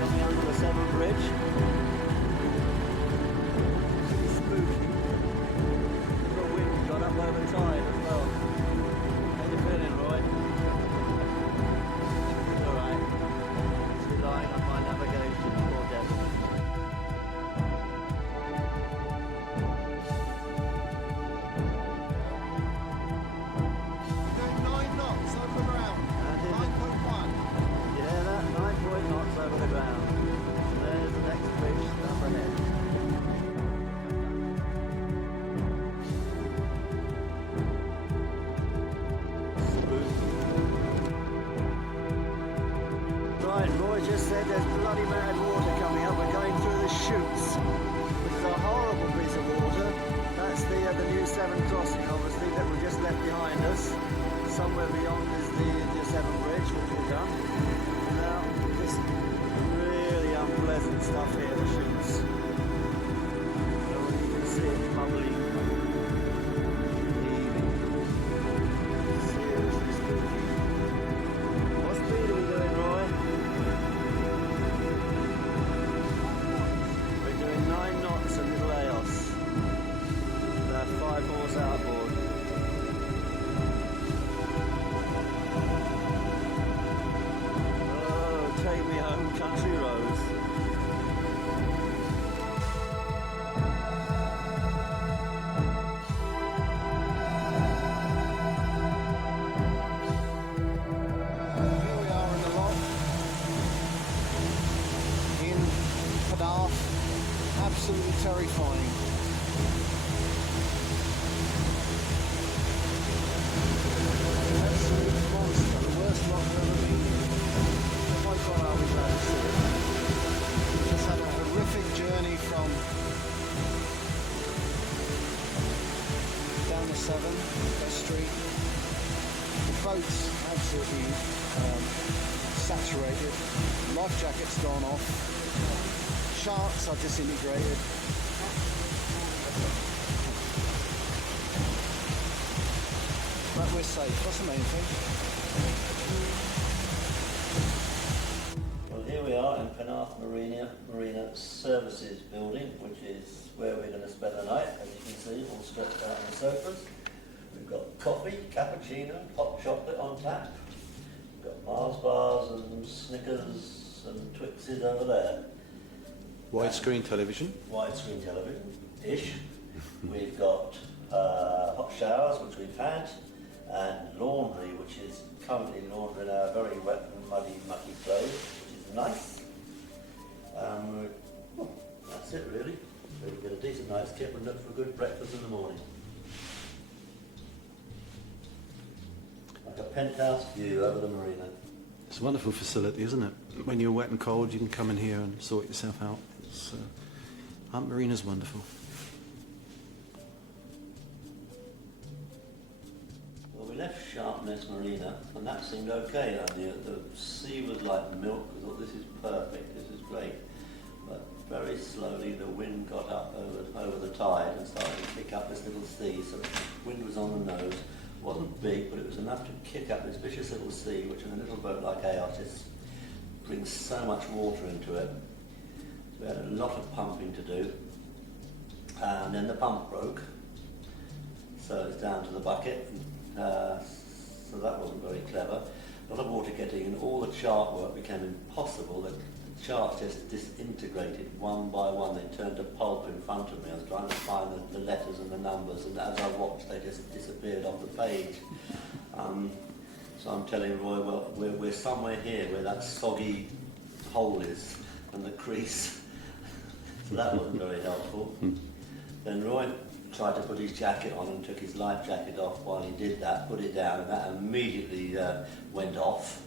coming under the Severn Bridge. Spooky. The wind got up over tide as well. How you feeling, Roy? Alright. Just relying on my navigation, poor devil. Going 9 knots over the ground. 9.1. You hear that? 9 knots over the ground. There's the next bridge up ahead. Right, Roy just said there's bloody mad water coming up. We're going through the chutes, which is a horrible piece of water. That's the new Severn crossing, obviously, that we just left behind us. Somewhere beyond is the Severn Bridge, which we've done. Now, just really unpleasant stuff here, the chutes. So you can see it bubbling, heaving. Seriously spooky. What speed are we doing, Roy? We're doing 9 knots at Little EOS. With our 5-horse outboard. Take me home, country roads. Here we are in the lock in Penarth. Absolutely terrifying. Absolute monster, the worst lock I've ever been in. Oh my God, are we glad to see it. We just had a horrific journey from down the Severn estuary. The boat's absolutely saturated. Life jacket's gone off. Charts are disintegrated. But we're safe. That's the main thing. Well, here we are in Penarth Marina Services building, which is where we're going to spend the night, as you can see, all stretched out on the sofas. We've got coffee, cappuccino, hot chocolate on tap. We've got Mars bars and Snickers and Twixes over there. Widescreen television. Widescreen television-ish. We've got hot showers, which we've had, and laundry, which is currently laundering our very wet and muddy, mucky clothes, which is nice. That's it really. So we get a decent night's kip and look for a good breakfast in the morning. Like a penthouse view over the marina. It's a wonderful facility, isn't it? When you're wet and cold, you can come in here and sort yourself out. Hunt Marina's wonderful. Well, we left Sharpness Marina, and that seemed okay. The sea was like milk. I thought, this is perfect, this is great. But very slowly the wind got up over the tide and started to kick up this little sea. So the wind was on the nose. It wasn't big, but it was enough to kick up this vicious little sea, which in a little boat like EOS just brings so much water into it. We had a lot of pumping to do, and then the pump broke, so it's down to the bucket, so that wasn't very clever. A lot of water getting in, all the chart work became impossible. The charts just disintegrated one by one. They turned to pulp in front of me. I was trying to find the letters and the numbers, and as I watched they just disappeared off the page. So I'm telling Roy, well, we're somewhere here where that soggy hole is, and the crease So that wasn't very helpful. Then Roy tried to put his jacket on and took his life jacket off while he did that, put it down, and that immediately went off.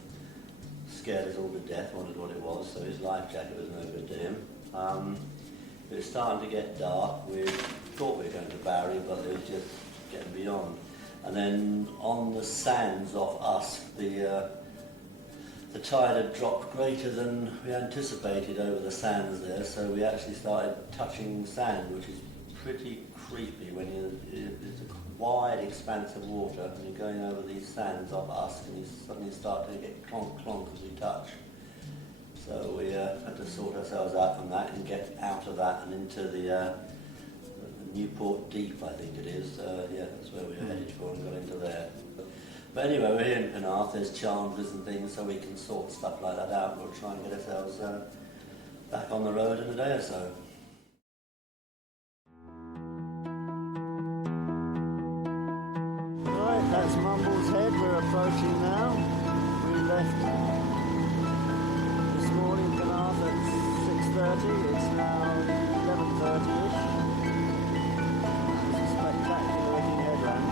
Scared us all to death, wondered what it was, so his life jacket was no good to him. It was starting to get dark. We thought we were going to Barry, but it was just getting beyond. And then on the sands off us, the tide had dropped greater than we anticipated over the sands there, so we actually started touching sand, which is pretty creepy when it's a wide expanse of water and you're going over these sands off us and you suddenly start to get clonk clonk as we touch. So we had to sort ourselves out from that and get out of that and into the Newport Deep, I think it is. Yeah, that's where we were headed for and got into there. But anyway, we're here in Penarth, there's chandlers and things, so we can sort stuff like that out. We'll try and get ourselves back on the road in a day or so. Right, that's Mumble's Head we're approaching now. We left this morning Penarth at 6:30, it's now 11:30ish. It's a spectacular looking headland.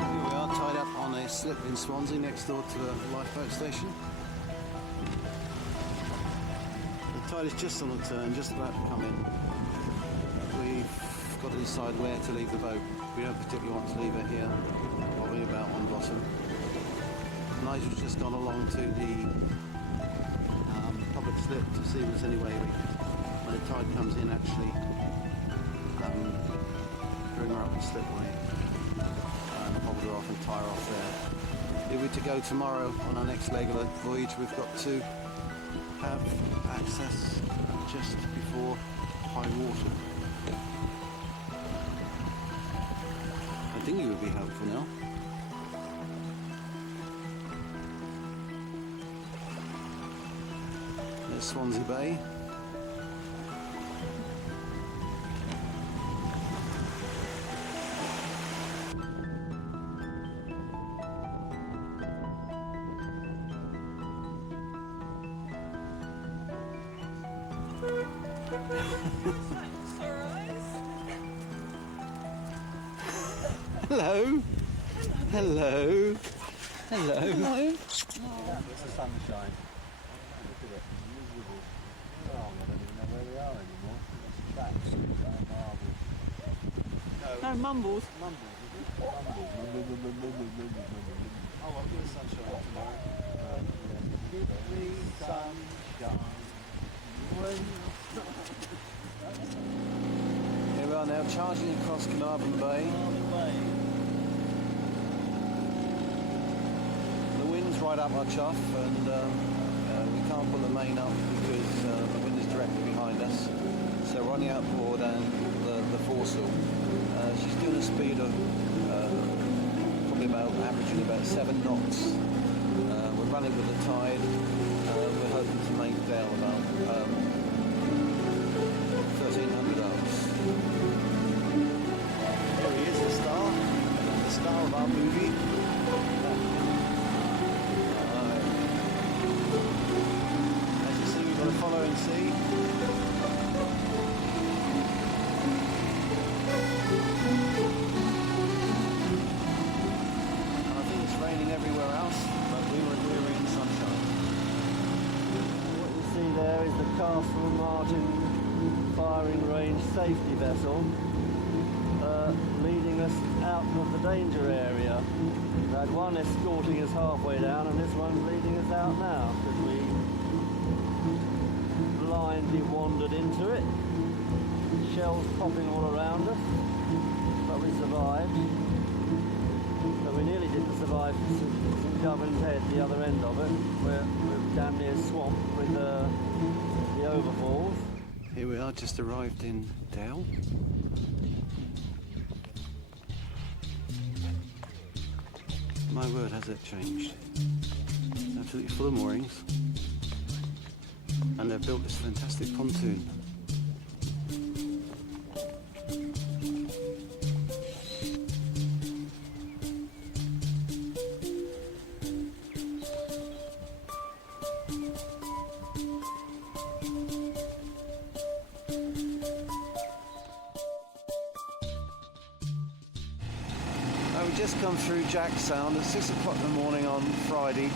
Here we are, tied up on a slip in Swansea next door to the lifeboat station. The tide is just on the turn, just about to come in. We've got to decide where to leave the boat. We don't particularly want to leave it here, bobbing about on bottom. Nigel's just gone along to the public slip to see if there's any way we could, when the tide comes in, actually bring her up the slipway and hold her off and tie her off there. If we're to go tomorrow on our next leg of the voyage, we've got to have access just before high water. I think it would be helpful now. There's Swansea Bay. Hello. Hello. Hello. Hello. It's the sunshine. Look at it. Miserable. Oh, I don't even know where we are anymore. It's tracks. No, Mumbles. Mumbles, is it? Mumbles. Oh, I'll give us sunshine tomorrow. Give me sunshine. Here we are now, charging across Carnarvon Bay. The wind's right up our chuff, and we can't put the main up because the wind is directly behind us. So we're on the outboard and the foresail. She's doing a speed of probably averaging about 7 knots. We're running with the tide. We're hoping to make down about 1,300 knots. There he is, the star of our movie. As you see, we've got a following sea. And I think it's raining everywhere else, but we're in sunshine. What you see there is the Castle Martin firing range safety vessel leading us out of the danger area. We had one escorting us halfway down and this one's leading us out now because we blindly wandered into it. Shells popping all around us, but we survived. So we nearly didn't survive St Govan's Head, the other end of it, where we're damn near swamped with the overfalls. Here we are, just arrived in Dale. My word, has it changed. It's absolutely full of moorings. And they've built this fantastic pontoon. just come through Jack Sound at 6 o'clock in the morning on Friday.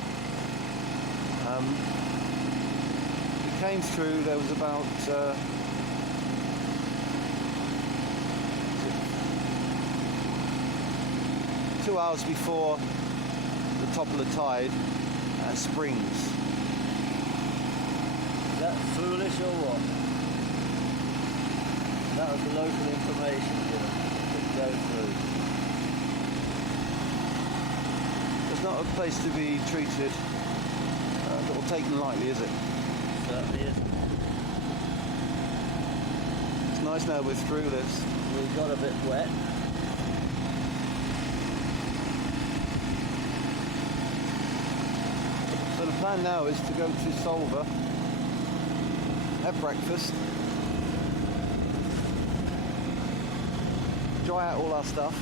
We came through, there was about 2 hours before the top of the tide at Springs. Is that foolish or what? That was the local information given. Didn't go through. It's not a place to be treated or taken lightly, is it? Certainly isn't. It's nice now we're through this. We got a bit wet. So the plan now is to go to Solva, have breakfast, dry out all our stuff,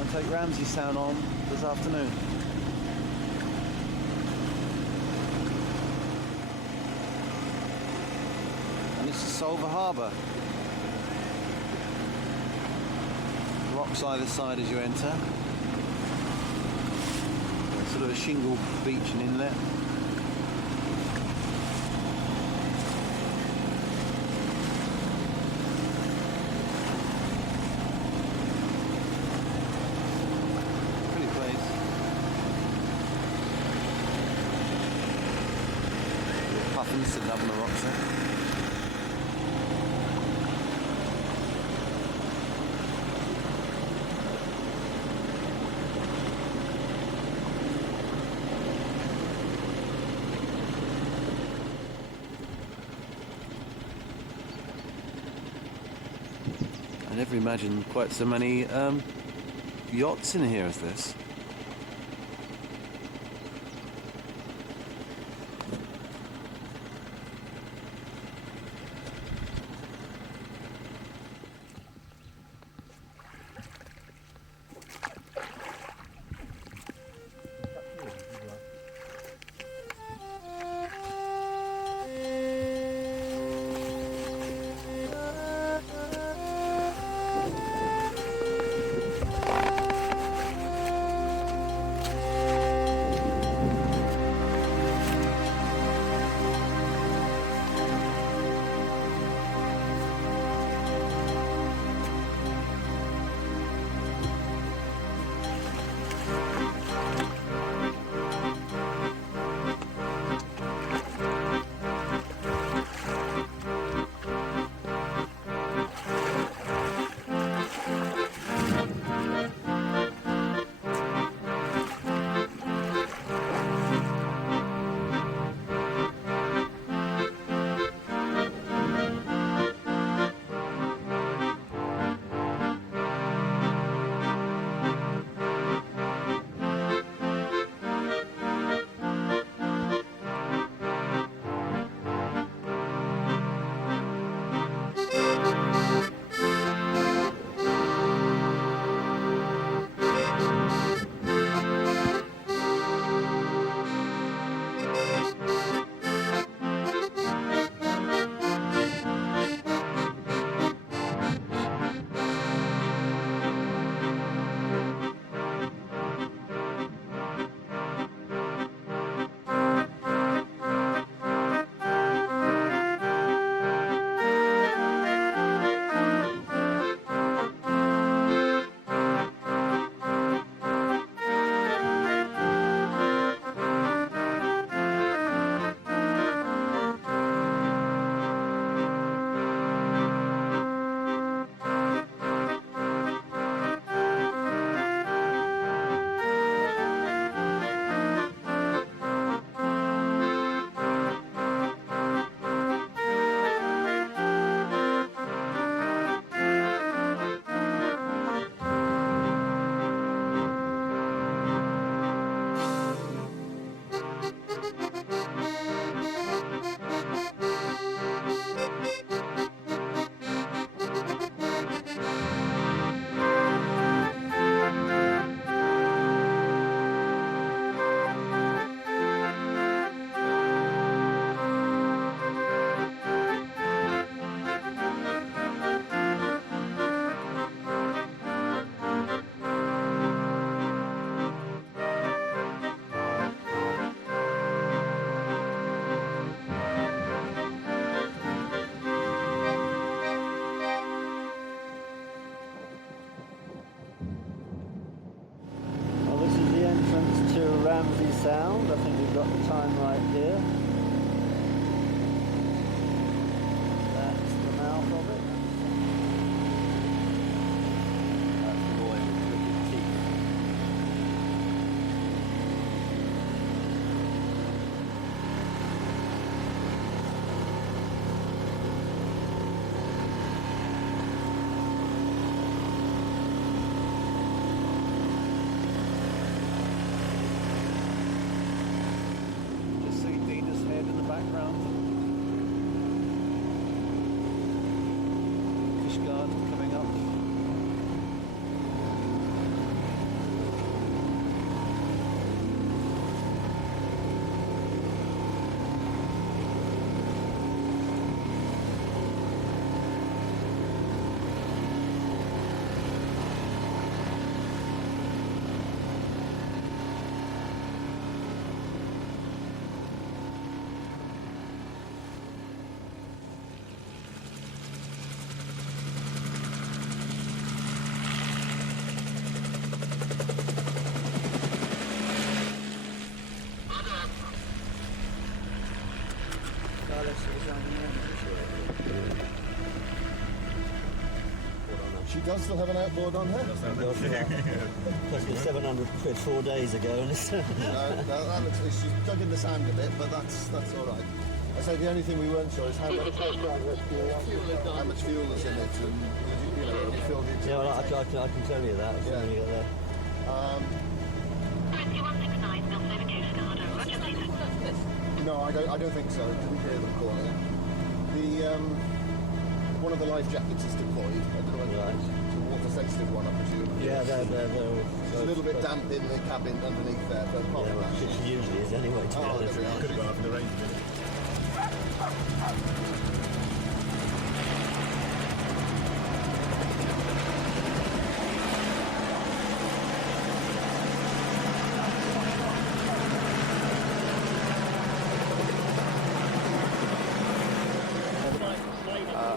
and take Ramsey Sound on this afternoon. And this is Solva Harbour. Rocks either side as you enter. Sort of a shingle beach and inlet. Pretty place. Puffins sitting up on the rocks there. I never imagined quite so many yachts in here as this. She does still have an outboard on her? Cost me 700 quid 4 days ago. And it's No, that looks like she's dug in the sand a bit, but that's all right. I say the only thing we weren't sure is how much fuel is in it, and you know, you feel the yeah, well, I can tell you that. Yeah. When you get there. 2169, Milford Coast Guard, roger, please. No, I don't think so. Didn't hear them calling it. The one of the life jackets is deployed. I don't know whether it's a water-sensitive one, I presume. Yeah, they're It's a little bit damp in the cabin underneath there, but apart yeah, from well, that, it usually is anyway. To be oh, honest. there we are. Could have gone off in the range.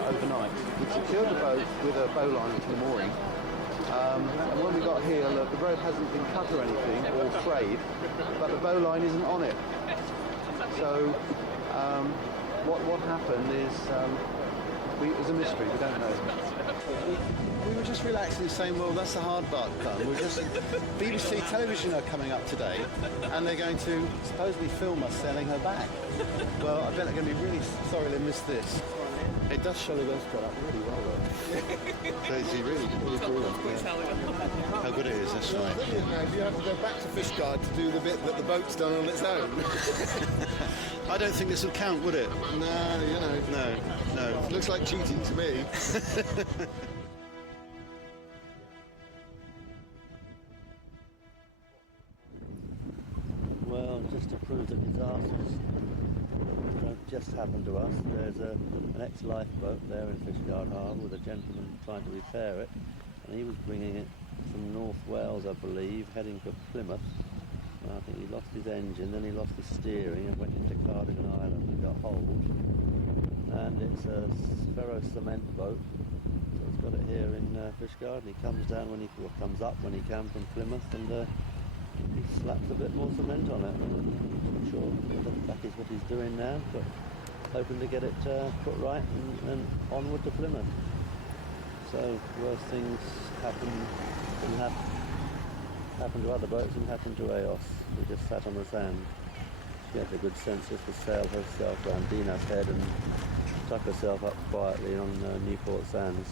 Overnight. We secured the boat with a bowline to the mooring. And when we got here, look, the rope hasn't been cut or anything, or frayed, but the bowline isn't on it. So what happened is it's a mystery, we don't know. We were just relaxing saying, well, that's the hard part done. We're just, BBC television are coming up today, and they're going to supposedly film us sailing her back. Well, I bet they're going to be really sorry they missed this. It does show the West up really well, though. So it's really brilliant. Yeah. How good it is, that's right. The thing is now, if you have to go back to Fishguard to do the bit that the boat's done on its own. I don't think this would count, would it? No, you know. No. Looks like cheating to me. Well, just to prove that disasters don't just happen to us, there's an ex-lifeboat there in Fishguard Harbour with a gentleman trying to repair it, and he was bringing it from North Wales, I believe, heading for Plymouth. And I think he lost his engine, then he lost his steering and went into Cardigan Island and got holed. And it's a ferro cement boat, so it's got it here in Fishguard, and he comes down comes up when he can from Plymouth, and he slaps a bit more cement on it. I'm sure that is what he's doing now, but hoping to get it put right and onward to Plymouth. So worse things happen to other boats and happen to EOS. We just sat on the sand. She had the good sense just to sail herself around Dina's head and tuck herself up quietly on Newport Sands.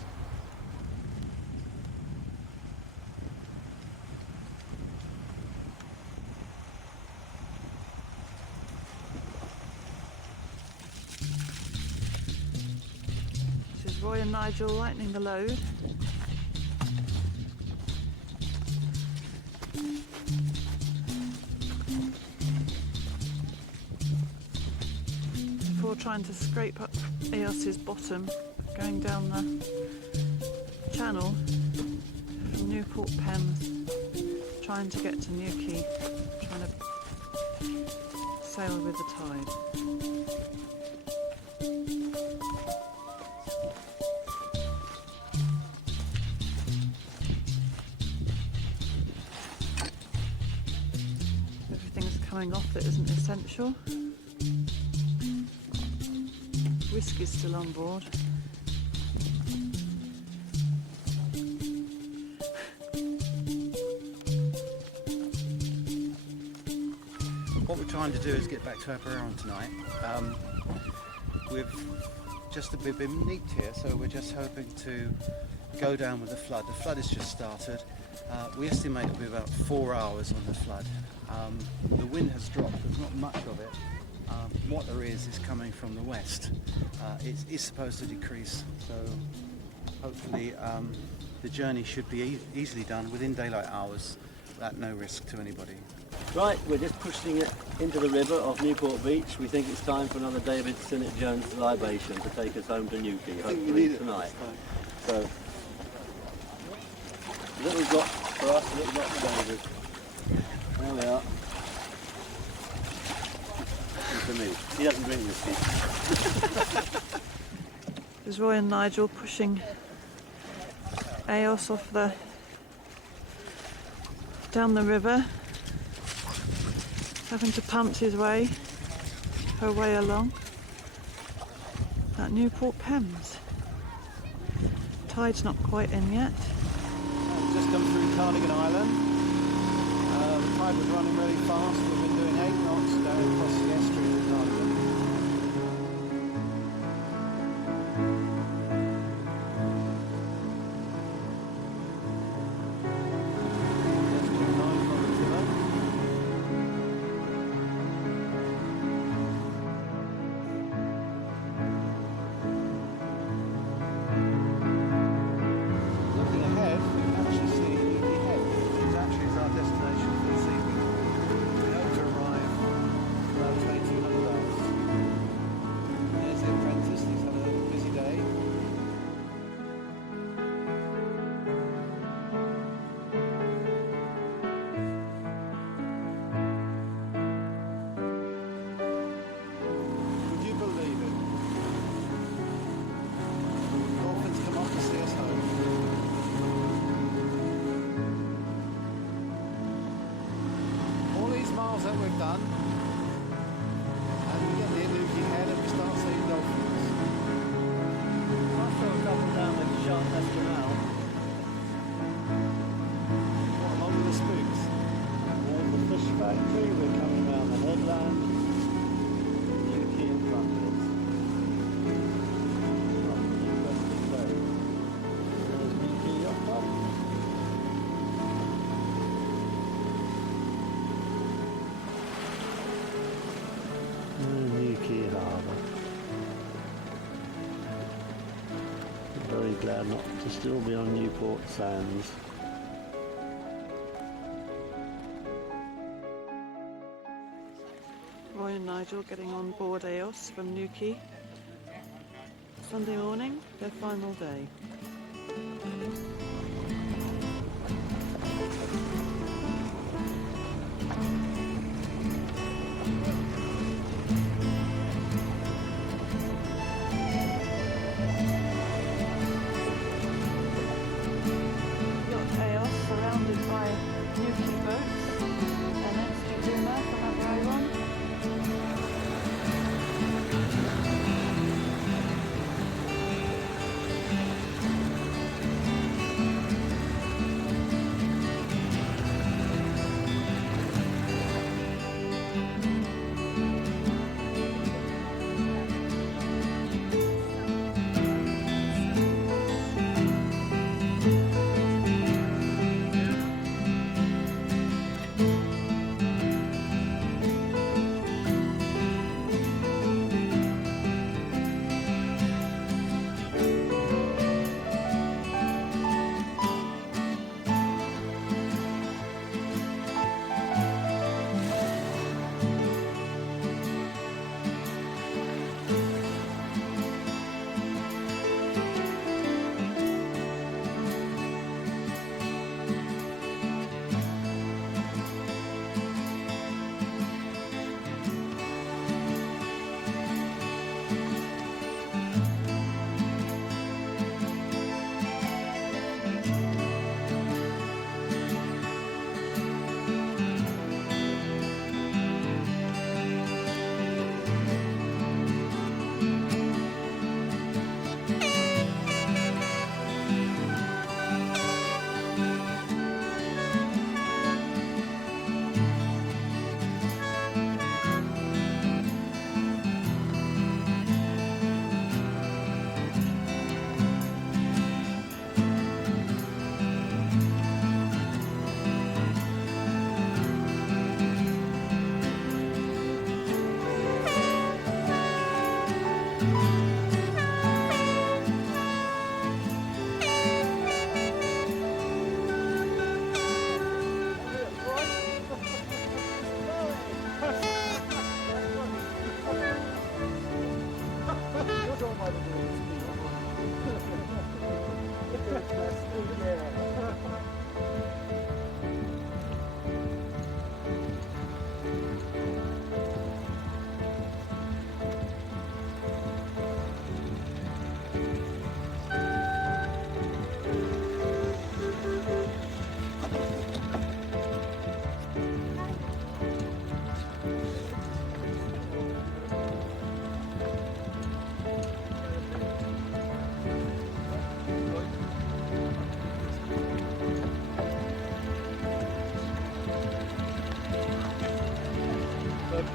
This is Roy and Nigel lightening the load. Before trying to scrape up EOS's bottom, going down the channel from Newport Penn, trying to get to Newquay, trying to sail with the tide. Everything's coming off that isn't essential. Whiskey's still on board. What we're trying to do is get back to Aberaeron tonight. We've just been neat here, so we're just hoping to go down with the flood. The flood has just started. We estimate it'll be about 4 hours on the flood. The wind has dropped, there's not much of it. What there is coming from the west. It is supposed to decrease, so hopefully the journey should be easily done within daylight hours at no risk to anybody. Right, we're just pushing it into the river off Newport Beach. We think it's time for another David Sinnott Jones libation to take us home to Newquay, hopefully tonight. So, a little drop for us, a little drop for David. There we are. For me. He doesn't drink whiskey. There's Roy and Nigel pushing EOS off down the river, having to punt her way along. at Newport Pens. Tide's not quite in yet. We've just come through Cardigan Island. The tide was running really fast. We've been doing 8 knots down across the estuary of Cardigan. Looking ahead, we can actually see Newquay Head, which actually is our destination for this evening. We hope to arrive about 2200 hours. There's the apprentice, he's had a busy day. Would you believe it? Dolphins come up to see us home. All these miles that we've done, and we get near Newquay Head and we start seeing dolphins. I saw a couple down with Sharpness Canal. What, along with the spooks? There's the fish factory, we're coming around the headland. Newquay in front of us. Interesting day. There's Newquay Yacht Club. Newquay Harbour. Very glad not to still be on Newport Sands. Roy and Nigel getting on board EOS from Newquay. Sunday morning, their final day. Yacht EOS surrounded by Newquay boats. And then Zuma from Aberaeron.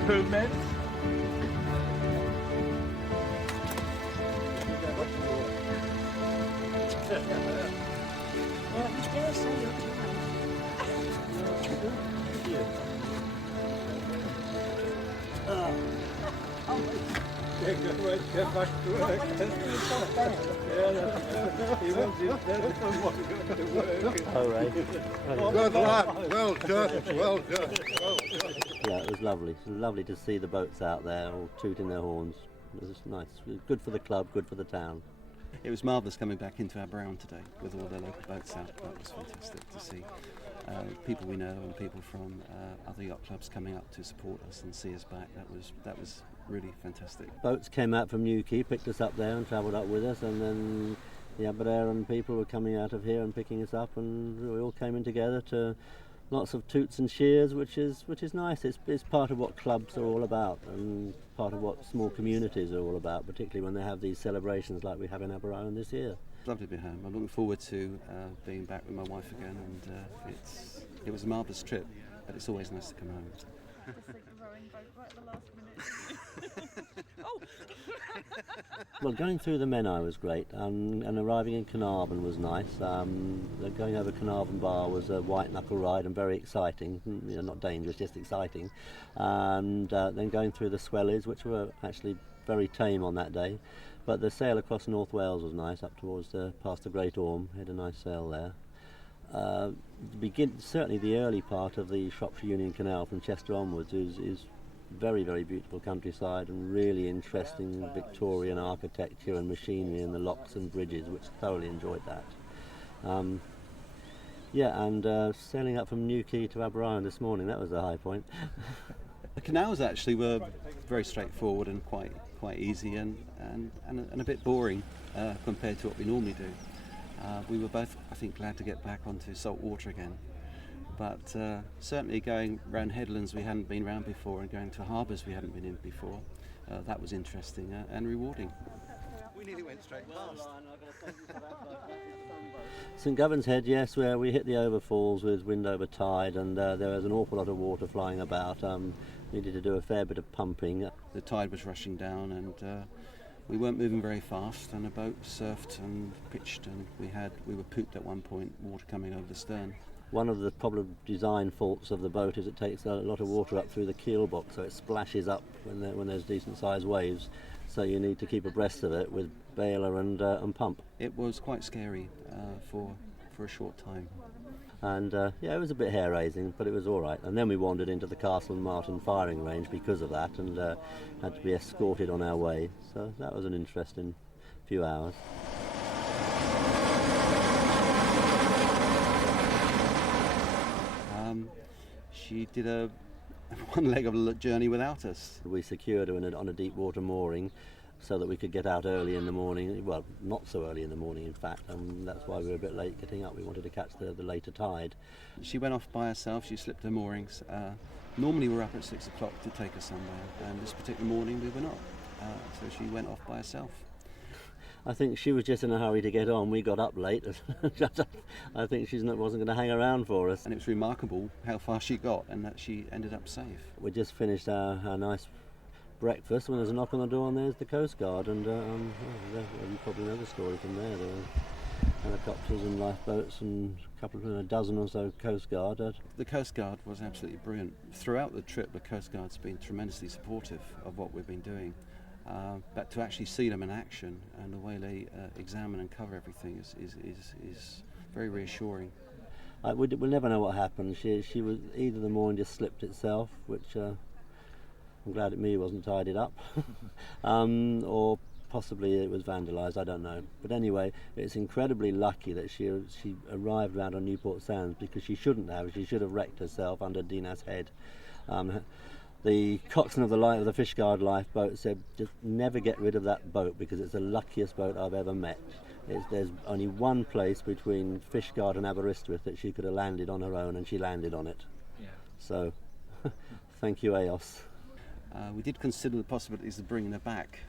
improvements. Oh, right. Good luck. Well done. Well done. Yeah, it was lovely. It was lovely to see the boats out there all tooting their horns. It was nice. It was good for the club, good for the town. It was marvellous coming back into Aberaeron today with all the local boats out. That was fantastic to see people we know and people from other yacht clubs coming up to support us and see us back. That was really fantastic. Boats came out from Newquay, picked us up there and travelled up with us, and then the Aberaeron people were coming out of here and picking us up, and we all came in together to lots of toots and cheers, which is nice. It's part of what clubs are all about and part of what small communities are all about, particularly when they have these celebrations like we have in Aberaeron this year. It's lovely to be home. I'm looking forward to being back with my wife again, and it was a marvellous trip, but it's always nice to come home. Well, going through the Menai was great, and arriving in Carnarvon was nice. Going over Carnarvon Bar was a white knuckle ride and very exciting. Not dangerous, just exciting. And then going through the Swellies, which were actually very tame on that day. But the sail across North Wales was nice, up towards past the Great Orme. Had a nice sail there. Certainly the early part of the Shropshire Union Canal from Chester onwards is very, very beautiful countryside and really interesting Victorian architecture and machinery and the locks and bridges, which thoroughly enjoyed that. Sailing up from Newquay to Aberaeron this morning, that was the high point. The canals actually were very straightforward and quite easy and a bit boring compared to what we normally do. We were both, I think, glad to get back onto salt water again. But certainly going round headlands we hadn't been round before and going to harbours we hadn't been in before, that was interesting and rewarding. We nearly went straight past. St Govan's Head, yes, where we hit the overfalls with wind over tide, and there was an awful lot of water flying about. Needed to do a fair bit of pumping. The tide was rushing down and we weren't moving very fast, and the boat surfed and pitched, and we were pooped at one point, water coming over the stern. One of the problem design faults of the boat is it takes a lot of water up through the keel box, so it splashes up when there's decent sized waves. So you need to keep abreast of it with bailer and pump. It was quite scary for a short time. And it was a bit hair raising, but it was all right. And then we wandered into the Castle and Martin firing range because of that, and had to be escorted on our way. So that was an interesting few hours. She did one leg of a journey without us. We secured her on a deep water mooring so that we could get out early in the morning. Well, not so early in the morning, in fact, and that's why we were a bit late getting up. We wanted to catch the later tide. She went off by herself. She slipped her moorings. Normally we're up at 6 o'clock to take her somewhere, and this particular morning we were not. So she went off by herself. I think she was just in a hurry to get on. We got up late. I think she wasn't going to hang around for us. And it was remarkable how far she got and that she ended up safe. We just finished our nice breakfast when there's a knock on the door, and there's the Coast Guard. And you probably know the story from there. There were helicopters and lifeboats and a dozen or so Coast Guard. The Coast Guard was absolutely brilliant. Throughout the trip, the Coast Guard's been tremendously supportive of what we've been doing. But to actually see them in action and the way they examine and cover everything is very reassuring. We'll never know what happened. She was either the mooring just slipped itself, which I'm glad that me wasn't tidied up, or possibly it was vandalised. I don't know. But anyway, it's incredibly lucky that she arrived round on Newport Sands, because she shouldn't have. She should have wrecked herself under Dinas Head. The coxswain of the Fishguard lifeboat said, just never get rid of that boat, because it's the luckiest boat I've ever met. There's only one place between Fishguard and Aberystwyth that she could have landed on her own, and she landed on it. Yeah. So, thank you, EOS. We did consider the possibilities of bringing her back.